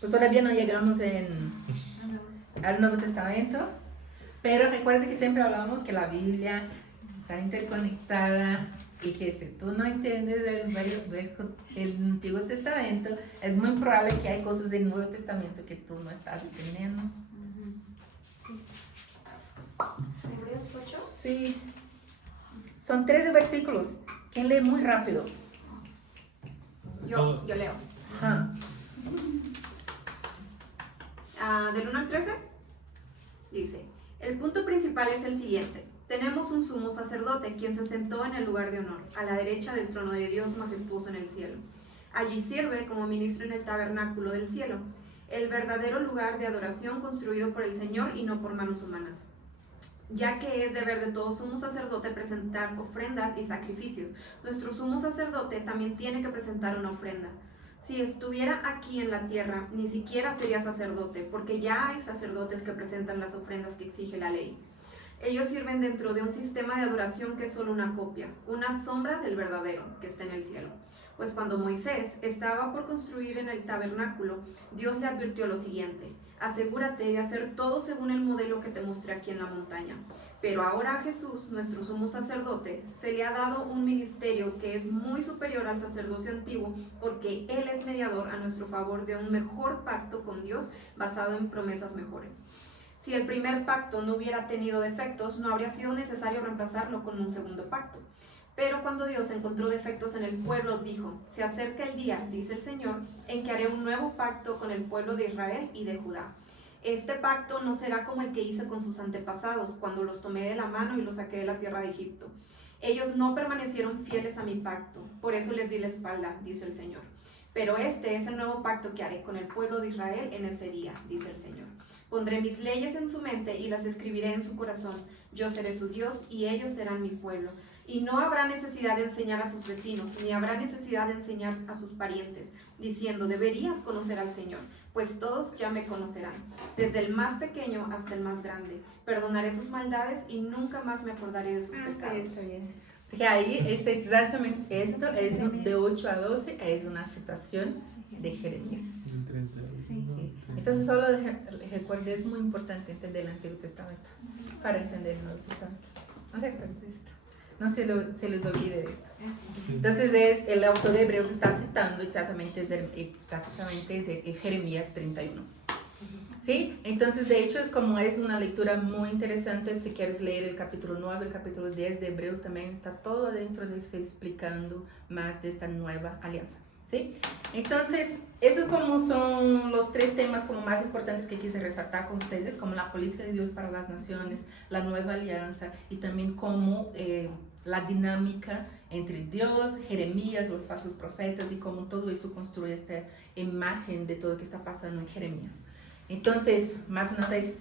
Pues todavía no llegamos al Nuevo Testamento, pero recuerda que siempre hablamos que la Biblia está interconectada, y que si tú no entiendes el Antiguo Testamento, es muy probable que hay cosas del Nuevo Testamento que tú no estás entendiendo. ¿Hebreos 8? Sí. Son 13 versículos. ¿Quién lee muy rápido? Yo leo. Ajá. del 1 al 13, dice, el punto principal es el siguiente. Tenemos un sumo sacerdote, quien se sentó en el lugar de honor, a la derecha del trono de Dios majestuoso en el cielo. Allí sirve como ministro en el tabernáculo del cielo, el verdadero lugar de adoración construido por el Señor y no por manos humanas. Ya que es deber de todo sumo sacerdote presentar ofrendas y sacrificios, nuestro sumo sacerdote también tiene que presentar una ofrenda. Si estuviera aquí en la tierra, ni siquiera sería sacerdote, porque ya hay sacerdotes que presentan las ofrendas que exige la ley. Ellos sirven dentro de un sistema de adoración que es solo una copia, una sombra del verdadero, que está en el cielo. Pues cuando Moisés estaba por construir en el tabernáculo, Dios le advirtió lo siguiente: asegúrate de hacer todo según el modelo que te mostré aquí en la montaña. Pero ahora a Jesús, nuestro sumo sacerdote, se le ha dado un ministerio que es muy superior al sacerdocio antiguo, porque Él es mediador a nuestro favor de un mejor pacto con Dios basado en promesas mejores. Si el primer pacto no hubiera tenido defectos, no habría sido necesario reemplazarlo con un segundo pacto. Pero cuando Dios encontró defectos en el pueblo, dijo: se acerca el día, dice el Señor, en que haré un nuevo pacto con el pueblo de Israel y de Judá. Este pacto no será como el que hice con sus antepasados, cuando los tomé de la mano y los saqué de la tierra de Egipto. Ellos no permanecieron fieles a mi pacto, por eso les di la espalda, dice el Señor. Pero este es el nuevo pacto que haré con el pueblo de Israel en ese día, dice el Señor. Pondré mis leyes en su mente y las escribiré en su corazón. Yo seré su Dios y ellos serán mi pueblo. Y no habrá necesidad de enseñar a sus vecinos, ni habrá necesidad de enseñar a sus parientes, diciendo: deberías conocer al Señor, pues todos ya me conocerán, desde el más pequeño hasta el más grande. Perdonaré sus maldades y nunca más me acordaré de sus pecados. Está bien. Porque ahí es exactamente esto, es de 8 a 12, es una citación de Jeremías. Sí. Entonces solo recuerde, es muy importante entender el Antiguo Testamento para entender el Nuevo Testamento. No se acuerden de esto. No se les olvide esto. Entonces el autor de Hebreos está citando exactamente Jeremías 31. ¿Sí? Entonces, de hecho, es una lectura muy interesante. Si quieres leer el capítulo 9, el capítulo 10 de Hebreos, también está todo dentro de esto explicando más de esta nueva alianza. ¿Sí? Entonces, esos como son los 3 temas como más importantes que quise resaltar con ustedes, como la política de Dios para las naciones, la nueva alianza y también como la dinámica entre Dios, Jeremías, los falsos profetas y cómo todo eso construye esta imagen de todo lo que está pasando en Jeremías. Entonces, más una vez,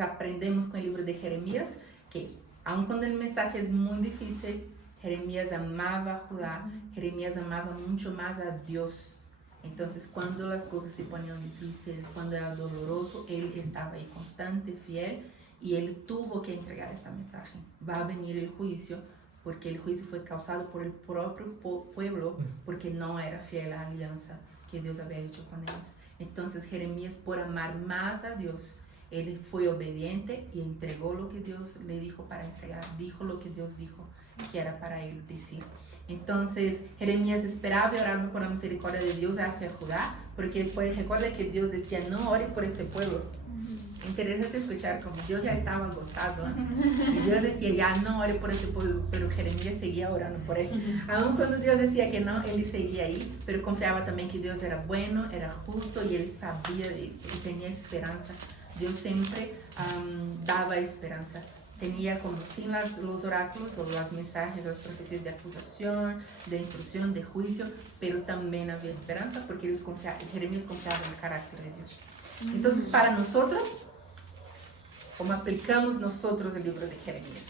aprendemos con el libro de Jeremías que aun cuando el mensaje es muy difícil, Jeremías amaba a Judá, Jeremías amaba mucho más a Dios. Entonces, cuando las cosas se ponían difíciles, cuando era doloroso, él estaba ahí constante, fiel, y él tuvo que entregar este mensaje. Va a venir el juicio, porque el juicio fue causado por el propio pueblo, porque no era fiel a la alianza que Dios había hecho con ellos. Entonces, Jeremías, por amar más a Dios, él fue obediente y entregó lo que Dios le dijo para entregar, dijo lo que Dios dijo que era para él decir. Entonces, Jeremías esperaba y oraba por la misericordia de Dios hacia Judá, porque después recuerda que Dios decía: no ore por ese pueblo. Interesante escuchar como Dios ya estaba agotado, ¿no? Y Dios decía: ya no ore por ese pueblo, pero Jeremías seguía orando por él. Aun cuando Dios decía que no, él seguía ahí, pero confiaba también que Dios era bueno, era justo, y él sabía de esto y tenía esperanza. Dios siempre daba esperanza. Tenía como sin los oráculos o los mensajes, las profecías de acusación, de instrucción, de juicio, pero también había esperanza porque Jeremías confiaba en el carácter de Dios. Entonces, para nosotros, ¿cómo aplicamos nosotros el libro de Jeremías?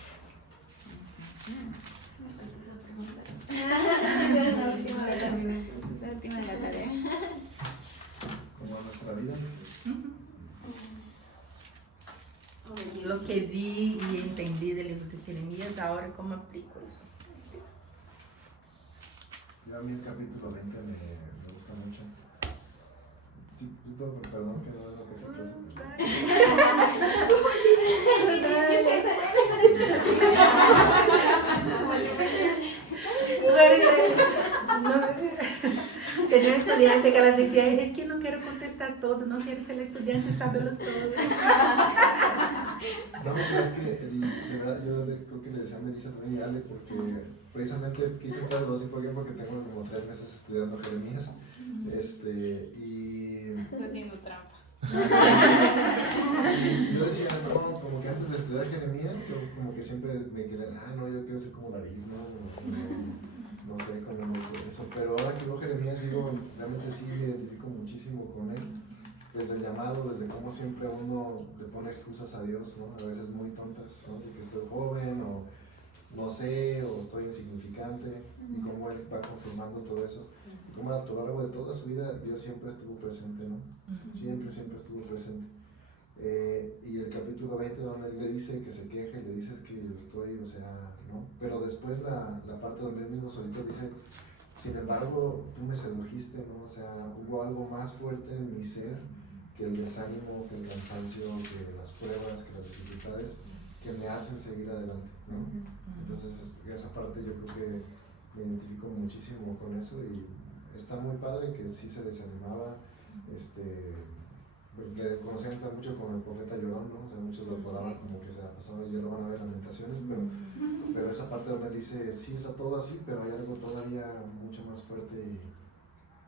La última de la tarea. Como a nuestra vida. Lo que vi y entendí del libro de Jeremías, ahora cómo aplico eso. Ya a mí el capítulo 20 me gusta mucho. Perdón, que no es lo que se Tenía un estudiante que les decía: es que no quiero contestar todo, no quiero ser el estudiante, saberlo todo. No, pero es que de verdad yo creo que le decía a Melissa también y Ale, porque precisamente quise entrar a los ¿por qué? Porque tengo como 3 meses estudiando Jeremías. Y Está haciendo trampa. Y yo decía, no, como que antes de estudiar Jeremías, yo como que siempre me quedé, no, yo quiero ser como David, no sé, como no sé eso. Pero ahora que veo Jeremías, digo, realmente sí me identifico muchísimo con él. Desde el llamado, desde cómo siempre uno le pone excusas a Dios, ¿no? A veces muy tontas, ¿no? De que estoy joven o no sé, o estoy insignificante, y cómo él va conformando todo eso. Y cómo a lo largo de toda su vida Dios siempre estuvo presente, ¿no? Siempre estuvo presente. Y el capítulo 20 donde él le dice que se queje, le dices que yo estoy, o sea, ¿no? Pero después la parte donde él mismo solito dice, sin embargo, tú me sedujiste, ¿no? O sea, hubo algo más fuerte en mi ser que el desánimo, que el cansancio, que las pruebas, que las dificultades que me hacen seguir adelante, ¿no? Entonces, esa parte yo creo que me identifico muchísimo con eso y está muy padre que sí se desanimaba, le conocían mucho como el profeta llorón, ¿no? O sea, muchos lo apodaban como que se la pasaba llorando a ver Lamentaciones, pero esa parte donde él dice, sí está todo así, pero hay algo todavía mucho más fuerte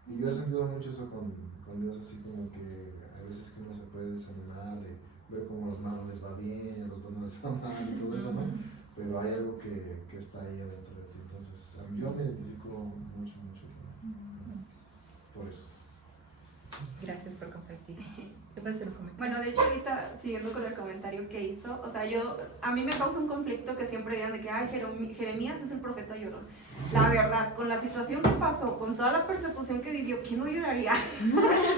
y yo he sentido mucho eso con Dios, así como que a veces que uno se puede desanimar de ver cómo a los malos les va bien, a los buenos les va mal y todo eso, ¿no? Pero hay algo que está ahí adentro de ti, entonces yo me identifico mucho por eso. Gracias por compartir. ¿Qué puede ser un comentario? Bueno, de hecho ahorita siguiendo con el comentario que hizo, o sea, a mí me causa un conflicto que siempre digan de que Jeremías es el profeta llorón. La verdad, con la situación que pasó, con toda la persecución que vivió, ¿quién no lloraría?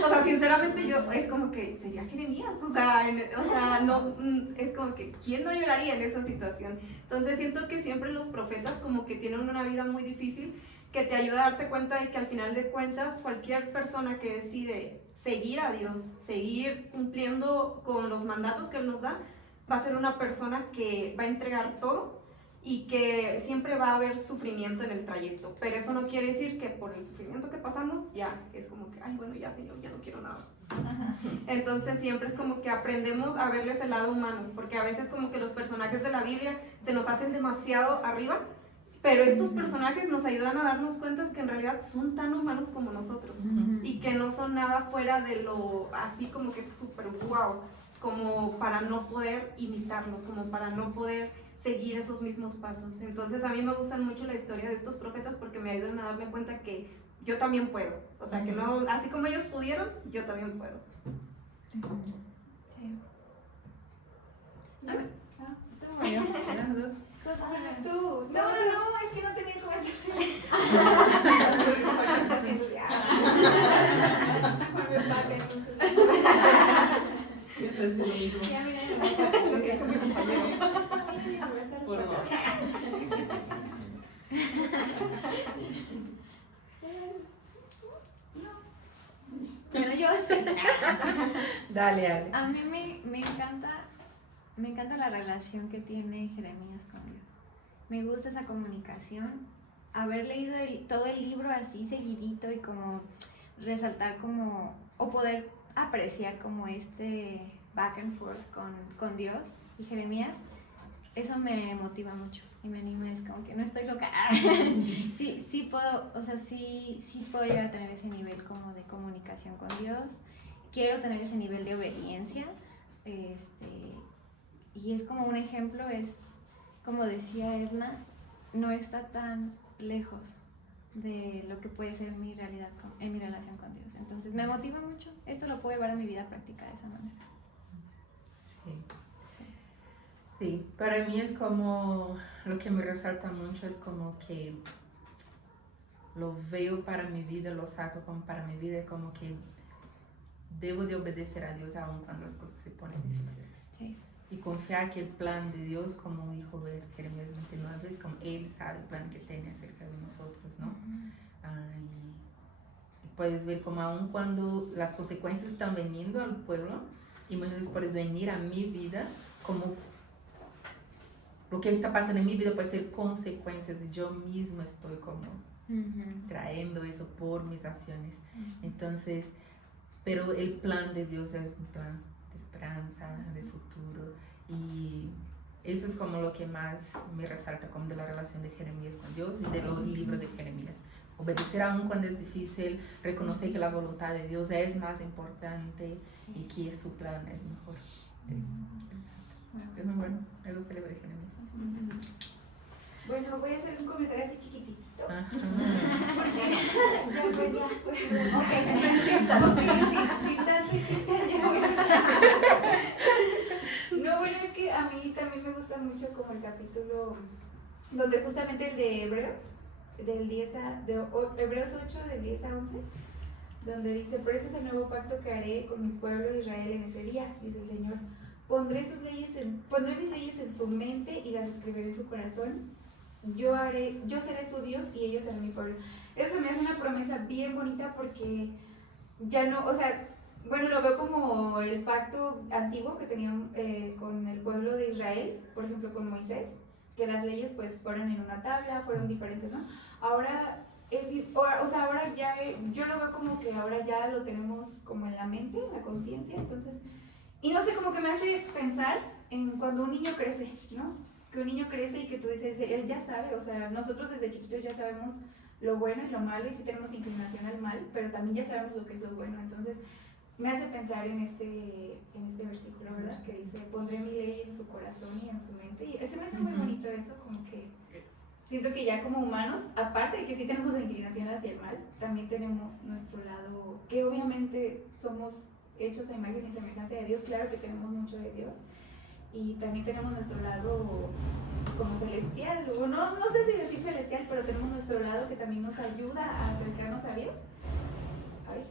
O sea, sinceramente yo, es como que sería Jeremías, o sea, no, es como que ¿quién no lloraría en esa situación? Entonces siento que siempre los profetas como que tienen una vida muy difícil, que te ayuda a darte cuenta de que al final de cuentas cualquier persona que decide seguir a Dios, seguir cumpliendo con los mandatos que Él nos da, va a ser una persona que va a entregar todo y que siempre va a haber sufrimiento en el trayecto, pero eso no quiere decir que por el sufrimiento que pasamos ya es como que, ay bueno, ya Señor, ya no quiero nada. Entonces siempre es como que aprendemos a verles el lado humano, porque a veces como que los personajes de la Biblia se nos hacen demasiado arriba, pero estos personajes nos ayudan a darnos cuenta que en realidad son tan humanos como nosotros y que no son nada fuera de lo así como que súper wow, como para no poder imitarlos, como para no poder seguir esos mismos pasos. Entonces a mí me gustan mucho la historia de estos profetas porque me ayudan a darme cuenta que yo también puedo, o sea que no, así como ellos pudieron, yo también puedo. Sí. Tú. No, es que no tenía comentario. Mejor me empaque, entonces. Yo te decía lo mismo. Ya miren Lo que dijo mi compañero. Por dos. Bueno, yo sé. Dale, Ale. A mí me encanta la relación que tiene Jeremías con Dios. Me gusta esa comunicación. Haber leído todo el libro así seguidito y como resaltar como, o poder apreciar como este back and forth con Dios y Jeremías, eso me motiva mucho y me anima, es como que no estoy loca. sí puedo, o sea, sí puedo llegar a tener ese nivel como de comunicación con Dios. Quiero tener ese nivel de obediencia, y es como un ejemplo, es como decía Edna, no está tan lejos de lo que puede ser mi realidad en mi relación con Dios. Entonces me motiva mucho, esto lo puedo llevar a mi vida práctica de esa manera. Sí, para mí es como, lo que me resalta mucho es como que lo veo para mi vida, lo saco como para mi vida, como que debo de obedecer a Dios aun cuando las cosas se ponen difíciles. Sí. Y confiar que el plan de Dios, como dijo Jeremías 29, es como Él sabe el plan que tiene acerca de nosotros, ¿no? Y puedes ver como aun cuando las consecuencias están viniendo al pueblo, y muchas veces puede venir a mi vida, como lo que está pasando en mi vida puede ser consecuencias, y yo mismo estoy como trayendo eso por mis acciones. Entonces, pero el plan de Dios es un plan de esperanza, de futuro, y eso es como lo que más me resalta como de la relación de Jeremías con Dios y de los libros de Jeremías, obedecer aún cuando es difícil, reconocer que la voluntad de Dios es más importante y que su plan es mejor. Es muy bueno, me gusta el libro de Jeremías. Bueno, voy a hacer un comentario así chiquitito. Ajá. Porque ya, pues ya. Ok, sí, tanto insisten, ya voy. No, bueno, es que a mí también me gusta mucho como el capítulo donde justamente el de Hebreos, Hebreos 8, del 10 a 11, donde dice, pero ese es el nuevo pacto que haré con mi pueblo Israel en ese día, dice el Señor. Pondré mis leyes en su mente y las escribiré en su corazón. Yo seré su Dios y ellos serán mi pueblo. Eso me hace una promesa bien bonita porque ya no, o sea, bueno, lo veo como el pacto antiguo que tenían con el pueblo de Israel, por ejemplo con Moisés, que las leyes pues fueron en una tabla, fueron diferentes, ¿no? Ahora ahora ya, yo lo veo como que ahora ya lo tenemos como en la mente, en la conciencia, entonces, y no sé, como que me hace pensar en cuando un niño crece, ¿no? Que un niño crece y que tú dices, él ya sabe, o sea, nosotros desde chiquitos ya sabemos lo bueno y lo malo y sí tenemos inclinación al mal, pero también ya sabemos lo que es lo bueno, entonces me hace pensar en este versículo, ¿verdad? Que dice, pondré mi ley en su corazón y en su mente, y ese me hace muy bonito eso, como que siento que ya como humanos, aparte de que sí tenemos la inclinación hacia el mal, también tenemos nuestro lado, que obviamente somos hechos a imagen y semejanza de Dios, claro que tenemos mucho de Dios, y también tenemos nuestro lado como celestial, o no sé si decir celestial, pero tenemos nuestro lado que también nos ayuda a acercarnos a Dios. Ay.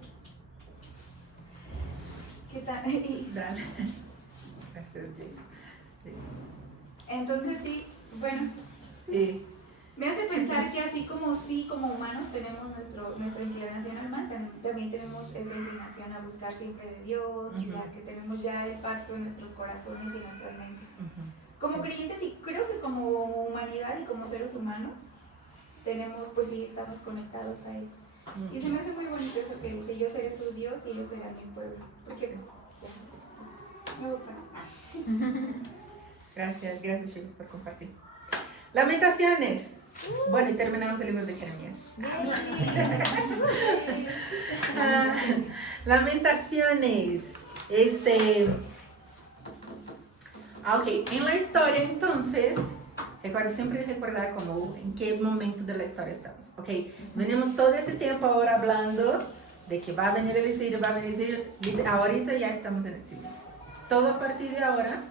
¿Qué tal? Dale. Gracias, Jay. Sí. Entonces sí, bueno, Sí. me hace pensar que así como sí, como humanos tenemos nuestra inclinación al mal, también tenemos esa inclinación a buscar siempre de Dios, ya que tenemos ya el pacto en nuestros corazones y en nuestras mentes. Como creyentes y creo que como humanidad y como seres humanos tenemos, pues sí, estamos conectados a Él. Y se me hace muy bonito eso que dice, yo seré su Dios y ellos serán mi pueblo. Porque pues, nuevo plan. Gracias, chicos, por compartir. Lamentaciones. Bueno, y terminamos el libro de Jeremías. Lamentaciones. Ok, en la historia entonces, siempre recordar como en qué momento de la historia estamos. Ok, venimos todo este tiempo ahora hablando de que va a venir el exilio, y ahorita ya estamos en el exilio. Todo a partir de ahora,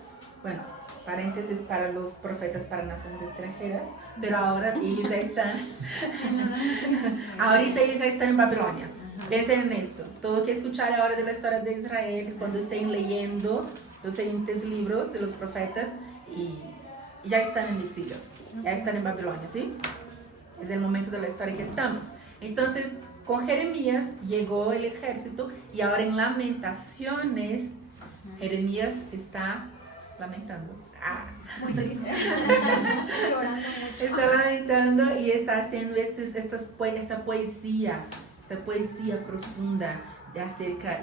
bueno, paréntesis para los profetas para naciones extranjeras, pero ahora ellos ya están, ahorita ellos ya están en Babilonia. Piensen en esto, todo que escuchar ahora de la historia de Israel, cuando estén leyendo los siguientes libros de los profetas, y ya están en exilio, ya están en Babilonia, ¿sí? Es el momento de la historia que estamos. Entonces, con Jeremías llegó el ejército, y ahora en Lamentaciones, Jeremías está lamentando. Muy triste. Llorando mucho. Está lamentando y está haciendo esta poesía profunda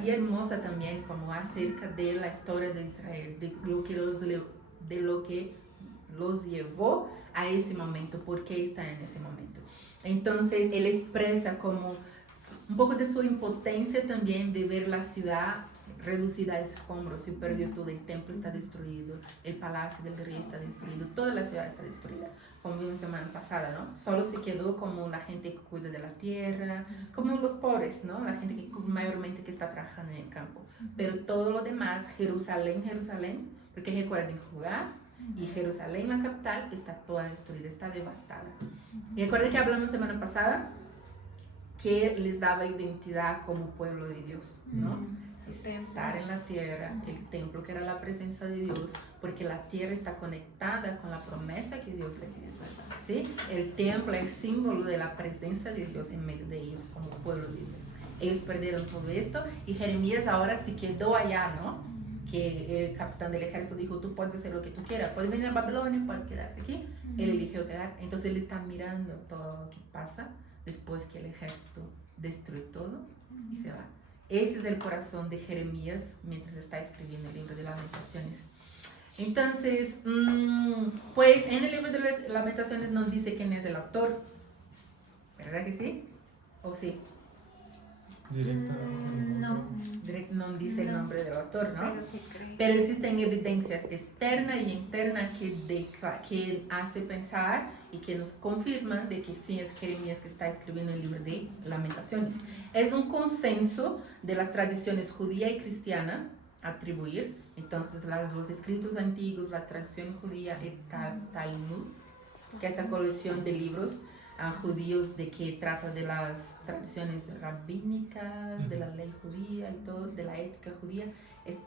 y hermosa también, como acerca de la historia de Israel, de lo que los llevó a ese momento, por qué están en ese momento. Entonces él expresa como un poco de su impotencia también de ver la ciudad reducida a escombros, se perdió todo, el templo está destruido, el palacio del rey está destruido, toda la ciudad está destruida, como vimos semana pasada, ¿no? Solo se quedó como la gente que cuida de la tierra, como los pobres, ¿no? La gente que mayormente que está trabajando en el campo, pero todo lo demás, Jerusalén, porque recuerden, Judá y Jerusalén, la capital, está toda destruida, está devastada. Y recuerden que hablamos semana pasada que les daba identidad como pueblo de Dios, ¿no? Estar en la tierra, el templo que era la presencia de Dios, porque la tierra está conectada con la promesa que Dios les hizo, ¿sí? El templo es símbolo de la presencia de Dios en medio de ellos como pueblo de Dios. Ellos perdieron todo esto y Jeremías ahora se quedó allá, ¿no? Que el capitán del ejército dijo, tú puedes hacer lo que tú quieras, puedes venir a Babilonia, puedes quedarse aquí. Él eligió quedar, entonces él está mirando todo lo que pasa después que el ejército destruye todo y se va. Ese es el corazón de Jeremías mientras está escribiendo el libro de Lamentaciones. Entonces, pues en el libro de Lamentaciones no dice quién es el autor, ¿verdad que sí? ¿O sí? Directamente. No, No dice el No. nombre del autor, ¿no? pero sí cree. Pero existen evidencias externas y internas que hace pensar y que nos confirman de que sí es Jeremías que está escribiendo el libro de Lamentaciones. Es un consenso de las tradiciones judía y cristiana atribuir, entonces los escritos antiguos, la tradición judía y Talmud, que es esta colección de libros judíos de que trata de las tradiciones rabínicas, de la ley judía y todo, de la ética judía.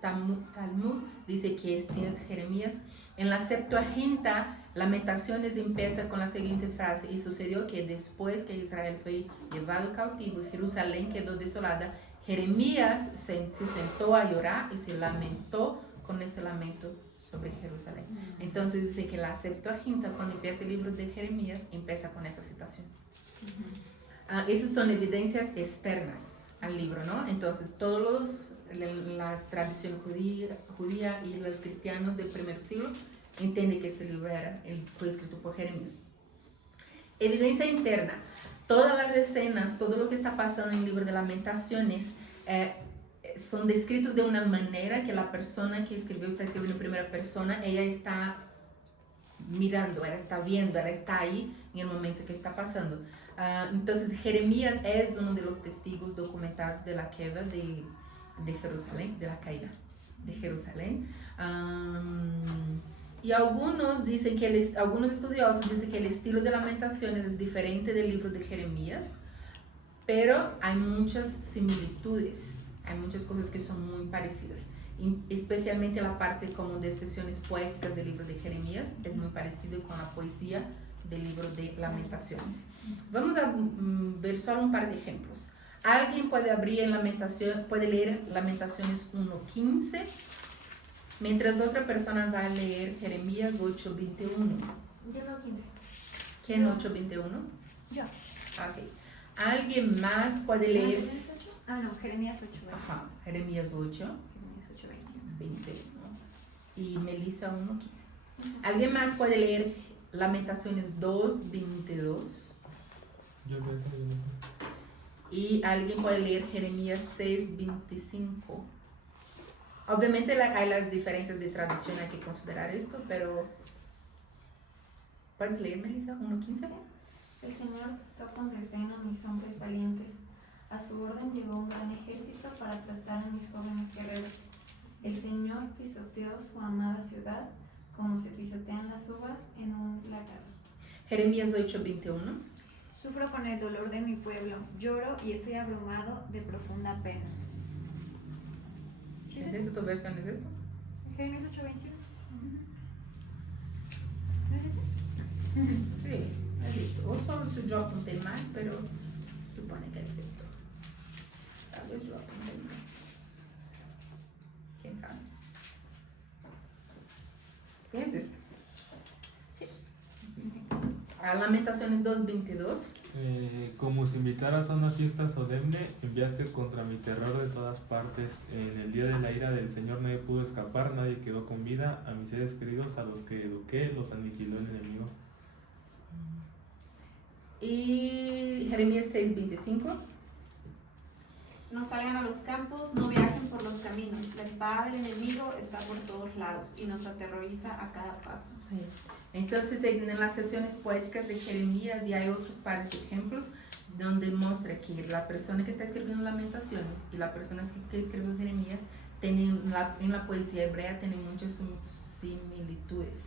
Talmud dice que sí es Jeremías. En la Septuaginta, Lamentaciones empieza con la siguiente frase: y sucedió que después que Israel fue llevado cautivo y Jerusalén quedó desolada, Jeremías se sentó a llorar y se lamentó con ese lamento sobre Jerusalén. Entonces dice que la Septuaginta, cuando empieza el libro de Jeremías, empieza con esa citación. Esas son evidencias externas al libro, ¿no? Entonces todos las tradiciones judía y los cristianos del primer siglo entienden que este libro fue escrito por Jeremías. Evidencia interna: todas las escenas, todo lo que está pasando en el libro de Lamentaciones son descritos de una manera que la persona que escribió está escribiendo en primera persona. Ella está mirando, ella está viendo, ella está ahí en el momento que está pasando. Entonces Jeremías es uno de los testigos documentados de la queda de Jerusalén, de la caída de Jerusalén. Y algunos dicen que algunos estudiosos dicen que el estilo de Lamentaciones es diferente del libro de Jeremías, pero hay muchas similitudes, hay muchas cosas que son muy parecidas, especialmente la parte como de sesiones poéticas del libro de Jeremías es muy parecido con la poesía del libro de Lamentaciones. Vamos a ver solo un par de ejemplos. Alguien puede abrir en puede leer Lamentaciones 1:15, mientras otra persona va a leer Jeremías 8:21. Yo no 15. ¿Quién 8:21? Yo. Ok. ¿Alguien más puede leer? No, Jeremías 8. Ajá, Jeremías 8, Jeremías 8, 20, ¿no? Y Melissa 1:15. ¿Alguien más puede leer Lamentaciones 2:22? Yo creo que sí. Y alguien puede leer Jeremías 6:25. Obviamente hay las diferencias de traducción, hay que considerar esto, pero ¿puedes leer, Melissa? 1:15. El Señor quitó con desdén a mis hombres valientes. A su orden llegó un gran ejército para aplastar a mis jóvenes guerreros. El Señor pisoteó su amada ciudad como se pisotean las uvas en un lagar. Jeremías 8:21. Sufro con el dolor de mi pueblo, lloro y estoy abrumado de profunda pena. ¿Sí ¿Es esta tu versión? ¿Es esto? Jeremías 8, 21. ¿No es ese? Sí, es esto. O solo si yo apunté mal, pero supone que es esto. Tal vez yo apunté mal. ¿Quién sabe? Sí, es esto. Sí. Lamentaciones 2:22. Como si invitaras a una fiesta solemne, enviaste contra mi terror de todas partes. En el día de la ira del Señor nadie pudo escapar, nadie quedó con vida. A mis seres queridos, a los que eduqué, los aniquiló el enemigo. Y Jeremías 6:25. No salgan a los campos, no viajen por los caminos. La espada del enemigo está por todos lados y nos aterroriza a cada paso. Entonces, en las sesiones poéticas de Jeremías, y hay otros pares de ejemplos, donde muestra que la persona que está escribiendo Lamentaciones y la persona que escribió Jeremías en la poesía hebrea tienen muchas similitudes.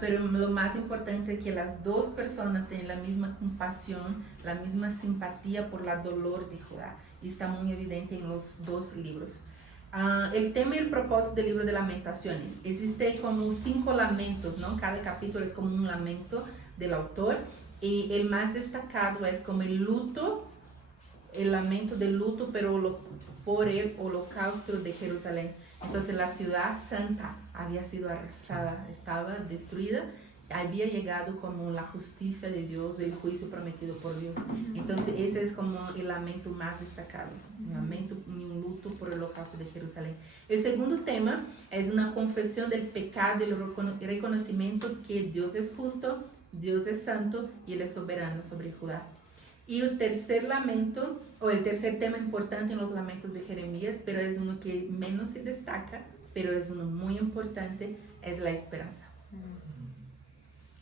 Pero lo más importante es que las dos personas tienen la misma compasión, la misma simpatía por el dolor de Judá, y está muy evidente en los dos libros. El tema y el propósito del libro de Lamentaciones: existe como 5 lamentos, ¿no? Cada capítulo es como un lamento del autor, y el más destacado es como el luto, el lamento del luto, pero por el holocausto de Jerusalén. Entonces la ciudad santa había sido arrasada, estaba destruida, había llegado como la justicia de Dios, el juicio prometido por Dios. Entonces ese es como el lamento más destacado, un lamento y un luto por el holocausto de Jerusalén. El segundo tema es una confesión del pecado y el reconocimiento que Dios es justo, Dios es santo y Él es soberano sobre Judá. Y el tercer lamento, o el tercer tema importante en los lamentos de Jeremías, pero es uno que menos se destaca, pero es uno muy importante, es la esperanza.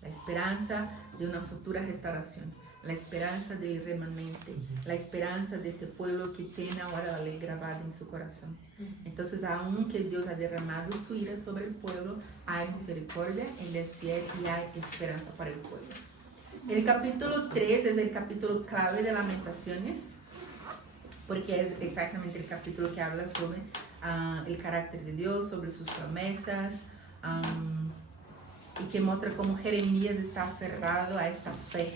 La esperanza de una futura restauración, la esperanza del remanente, la esperanza de este pueblo que tiene ahora la ley grabada en su corazón. Entonces, aunque Dios ha derramado su ira sobre el pueblo, hay misericordia, Él es fiel y hay esperanza para el pueblo. El capítulo 3 es el capítulo clave de Lamentaciones, porque es exactamente el capítulo que habla sobre el carácter de Dios, sobre sus promesas, y que muestra cómo Jeremías está aferrado a esta fe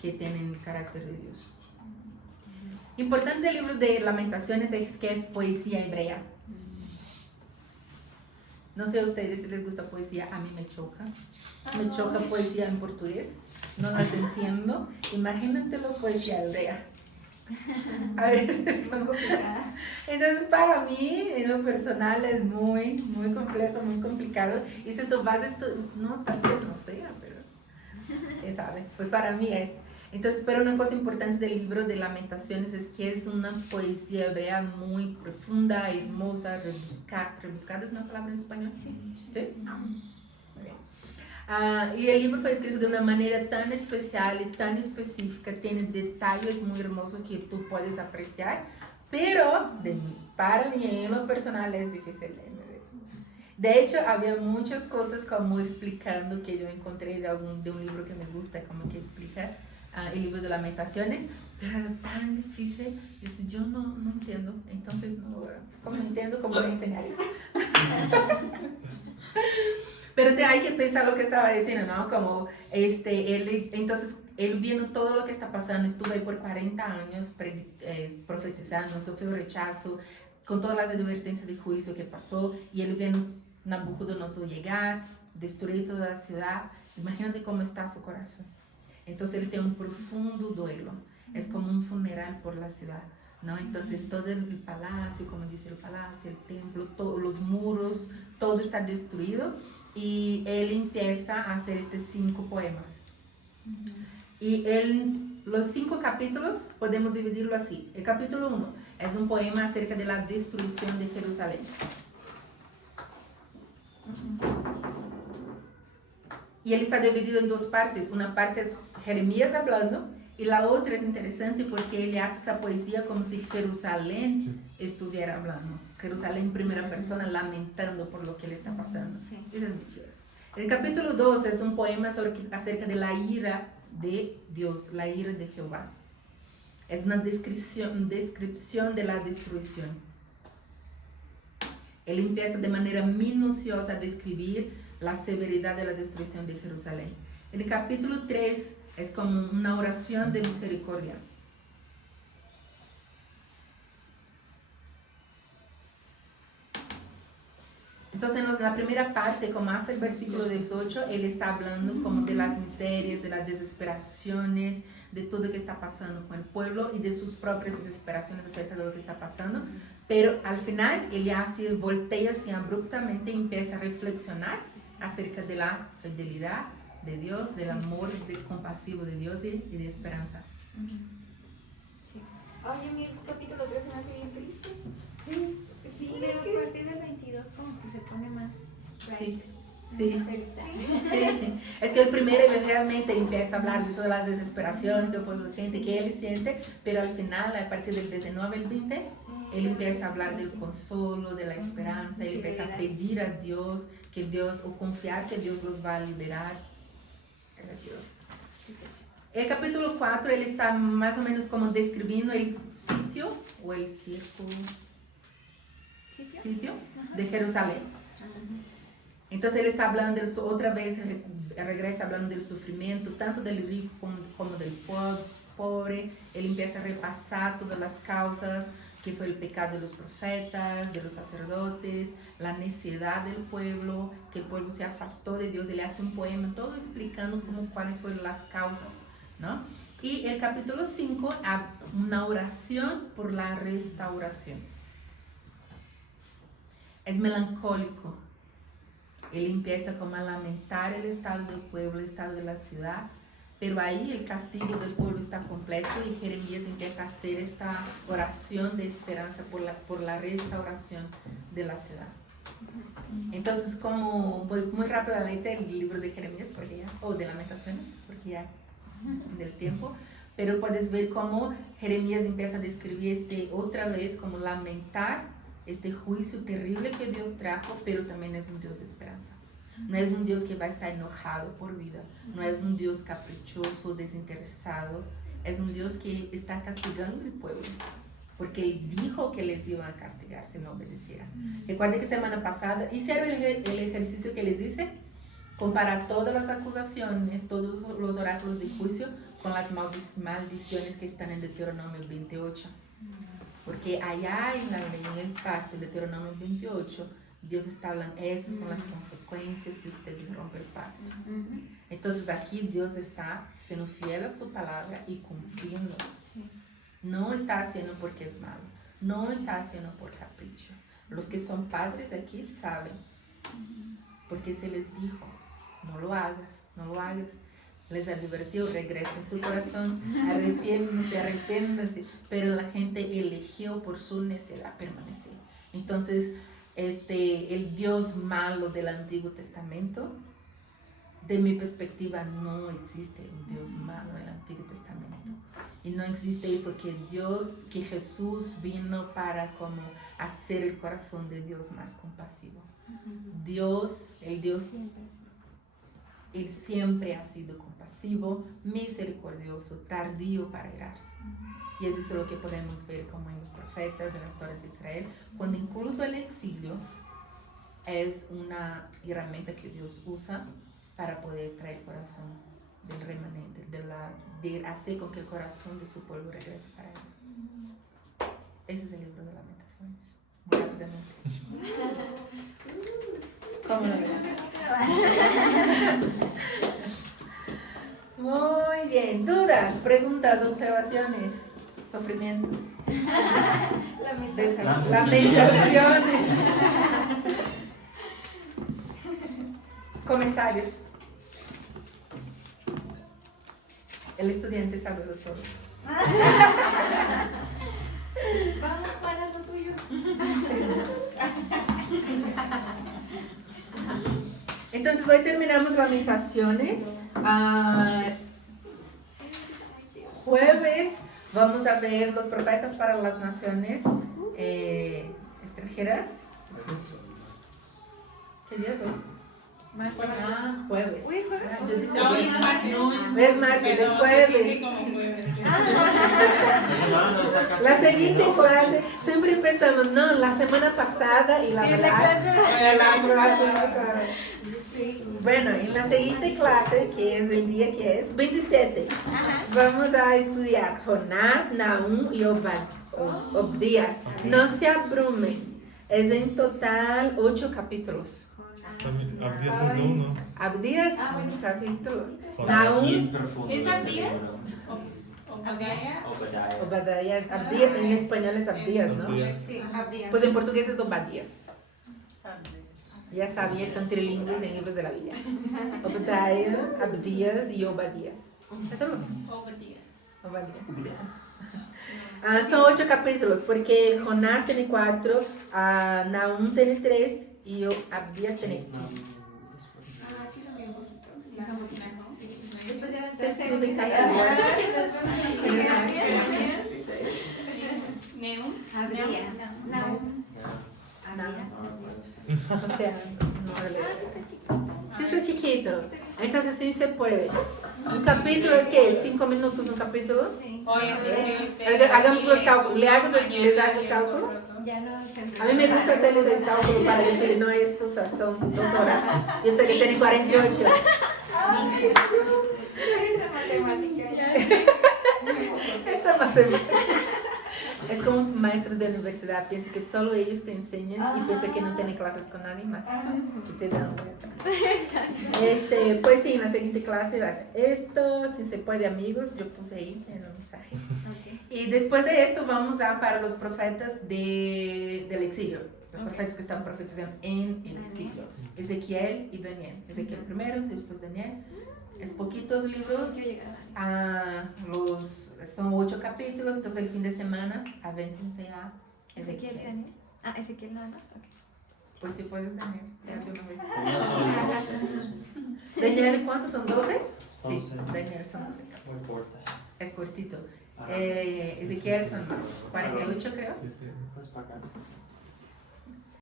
que tiene en el carácter de Dios. Importante del libro de Lamentaciones es que es poesía hebrea. No sé a ustedes si les gusta poesía, a mí me choca. Me choca poesía en portugués, no las entiendo. Imagínate la poesía hebrea. A veces es muy complicada. Entonces, para mí, en lo personal, es muy, muy complejo, muy complicado. Y si tú vas a estudiar, no, tal vez no sea, pero quién sabe. Pues para mí es. Entonces, pero una cosa importante del libro de Lamentaciones es que es una poesía hebrea muy profunda, hermosa, rebuscada. ¿Es una palabra en español? ¿Sí? Muy bien. Y el libro fue escrito de una manera tan especial y tan específica, tiene detalles muy hermosos que tú puedes apreciar, pero para mí en lo personal es difícil de entender. De hecho, había muchas cosas como explicando que yo encontré de un libro que me gusta, como que explica el libro de Lamentaciones, pero era tan difícil, yo no entiendo, entonces ¿cómo entiendo? ¿Cómo voy a enseñar eso? Pero hay que pensar lo que estaba diciendo, ¿no? Como entonces él viendo todo lo que está pasando, estuvo ahí por 40 años profetizando, sufrió rechazo, con todas las advertencias de juicio que pasó, y él viendo Nabucodonosor llegar, destruir toda la ciudad. Imagínate cómo está su corazón. Entonces él tiene un profundo duelo, es como un funeral por la ciudad, ¿no? Entonces todo el palacio, como dice el palacio, el templo, todos los muros, todo está destruido. Y él empieza a hacer estos 5 poemas. Y los 5 capítulos podemos dividirlo así. El capítulo 1 es un poema acerca de la destrucción de Jerusalén. Y él está dividido en 2 partes. Una parte es Jeremías hablando y la otra es interesante porque él hace esta poesía como si Jerusalén estuviera hablando. Jerusalén en primera persona lamentando por lo que le está pasando. Sí. Eso es muy chévere. El capítulo 2 es un poema acerca de la ira de Dios, la ira de Jehová. Es una descripción de la destrucción. Él empieza de manera minuciosa a describir la severidad de la destrucción de Jerusalén. El capítulo 3 es como una oración de misericordia. Entonces, en la primera parte, como hasta el versículo 18, él está hablando como de las miserias, de las desesperaciones, de todo lo que está pasando con el pueblo y de sus propias desesperaciones acerca de lo que está pasando. Pero al final, él voltea así abruptamente y empieza a reflexionar acerca de la fidelidad de Dios, del amor compasivo de Dios y de esperanza. Sí. Oye, a mí el capítulo 3 se me hace bien triste. Sí, Pero es que... a partir del 22 como que se pone más bright. Sí. Más feliz. Sí. Es que el primero realmente empieza a hablar de toda la desesperación que el pueblo siente, que él siente, pero al final, a partir del 19 al 20, él empieza a hablar del consuelo, de la esperanza, él empieza a pedir a Dios, que Dios, o confiar que Dios los va a liberar. El capítulo 4, él está más o menos como describiendo el sitio, o el sitio de Jerusalén. Entonces él está hablando otra vez, regresa hablando del sufrimiento, tanto del rico como del pobre. Él empieza a repasar todas las causas, que fue el pecado de los profetas, de los sacerdotes, la necedad del pueblo, que el pueblo se afastó de Dios. Él hace un poema todo explicando cuáles fueron las causas, ¿no? Y el capítulo 5, una oración por la restauración. Es melancólico. Él empieza como a lamentar el estado del pueblo, el estado de la ciudad, pero ahí el castigo del pueblo está completo y Jeremías empieza a hacer esta oración de esperanza por la restauración de la ciudad. Entonces, como pues muy rápidamente el libro de Jeremías, porque ya, o de Lamentaciones, porque ya del tiempo, pero puedes ver cómo Jeremías empieza a describir otra vez como lamentar este juicio terrible que Dios trajo, pero también es un Dios de esperanza. No es un Dios que va a estar enojado por vida, no es un Dios caprichoso, desinteresado, es un Dios que está castigando al pueblo, porque Él dijo que les iba a castigar si no obedecieran. Recuerden que semana pasada hicieron el ejercicio que les dice, comparar todas las acusaciones, todos los oráculos de juicio con las maldiciones que están en Deuteronomio 28. Porque allá en el pacto de Deuteronomio 28, Dios está hablando, esas son las consecuencias si ustedes rompen el pacto. Entonces aquí Dios está siendo fiel a su palabra y cumpliendo. No está haciendo porque es malo, no está haciendo por capricho. Los que son padres aquí saben, porque se les dijo, no lo hagas, no lo hagas. Les advirtió, regresa en su corazón, arrepiéndase, pero la gente eligió por su necedad permanecer. Entonces, el Dios malo del Antiguo Testamento, de mi perspectiva, no existe un Dios malo en el Antiguo Testamento. Y no existe eso que Jesús vino para como hacer el corazón de Dios más compasivo. Dios, Él siempre ha sido compasivo, misericordioso, tardío para irarse. Y eso es lo que podemos ver como en los profetas, en la historia de Israel, cuando incluso el exilio es una herramienta que Dios usa para poder traer el corazón del remanente, de hacer con que el corazón de su pueblo regrese para Él. Ese es el libro de Lamentaciones. Muy rápidamente. ¿Cómo lo ven? Muy bien. ¿Dudas, preguntas, observaciones, sufrimientos? Lamentaciones. Comentarios. El estudiante sabe de todo. Vamos, Juan, haz lo tuyo. Entonces hoy terminamos Lamentaciones. Jueves vamos a ver los profetas para las naciones extranjeras. ¿Qué día es hoy? Jueves. Uy, ¿es jueves? Yo dije No, jueves. es martes. Es martes, Pero es jueves. sigue como jueves. La semana no está casi La siguiente terminó. clase, siempre empezamos, no, la semana pasada y la verdad. Bueno, en la siguiente clase, que es el día que es 27, vamos a estudiar Jonás, Nahum y Obdías. No se abrumen, es en total 8 capítulos. También, Abdías es de uno. Abdías, un capítulo. Jonás. Nahum, Bien profundo ¿Es este Abdías? libro. Obadiah. Obadiah. Obadías, Abdías, en español es Abdías, ¿no? Abdías. Sí, Abdías. Pues en portugués es Obadías. Ya sabía, están trilingües en libros de la Biblia. Obadiah, Abdías y Obadías. ¿Está todo? Obadiah. Obadías. Son 8 capítulos, porque Jonás tiene 4, Nahum tiene 3 y Abdías tiene 1. Ah, sí, son bien poquitos. Sí, son poquitos. Después ya Se escribe casi Neum. Abdías. Nahum. O sea, no le... Sí está chiquito. Entonces sí se puede. Un capítulo es que 5 minutos un capítulo. Sí. Oye, Hagamos los cálculos. ¿Les hago el cálculo? Ya nos A mí me gusta hacerles el cálculo para decir no hay excusa, son 2 horas. Y usted que tiene 48. Esa matemática. Esta matemática. Es como maestros de universidad, piensa que solo ellos te enseñan y piensa que no tienen clases con nadie más. Y te dan vuelta. Pues sí, en la siguiente clase va a ser esto, si se puede amigos, yo puse ahí en el mensaje. Y después de esto vamos a para los profetas del exilio, los profetas que están profetizando en el exilio. Ezequiel y Daniel. Ezequiel primero, después Daniel. Es poquitos libros. Quiero llegar a Son 8 capítulos, entonces el fin de semana, avéntense a Ezequiel y Daniel. Ah, Ezequiel nada más, ok. Pues si puedes, Daniel, ya de una vez. Tenía solo 12. Daniel, ¿cuántos son? ¿12? 12. Sí, Daniel son 12 capítulos. Muy corta. Es cortito. Ah, Ezequiel son más, 48 creo. Siete. Pues para acá.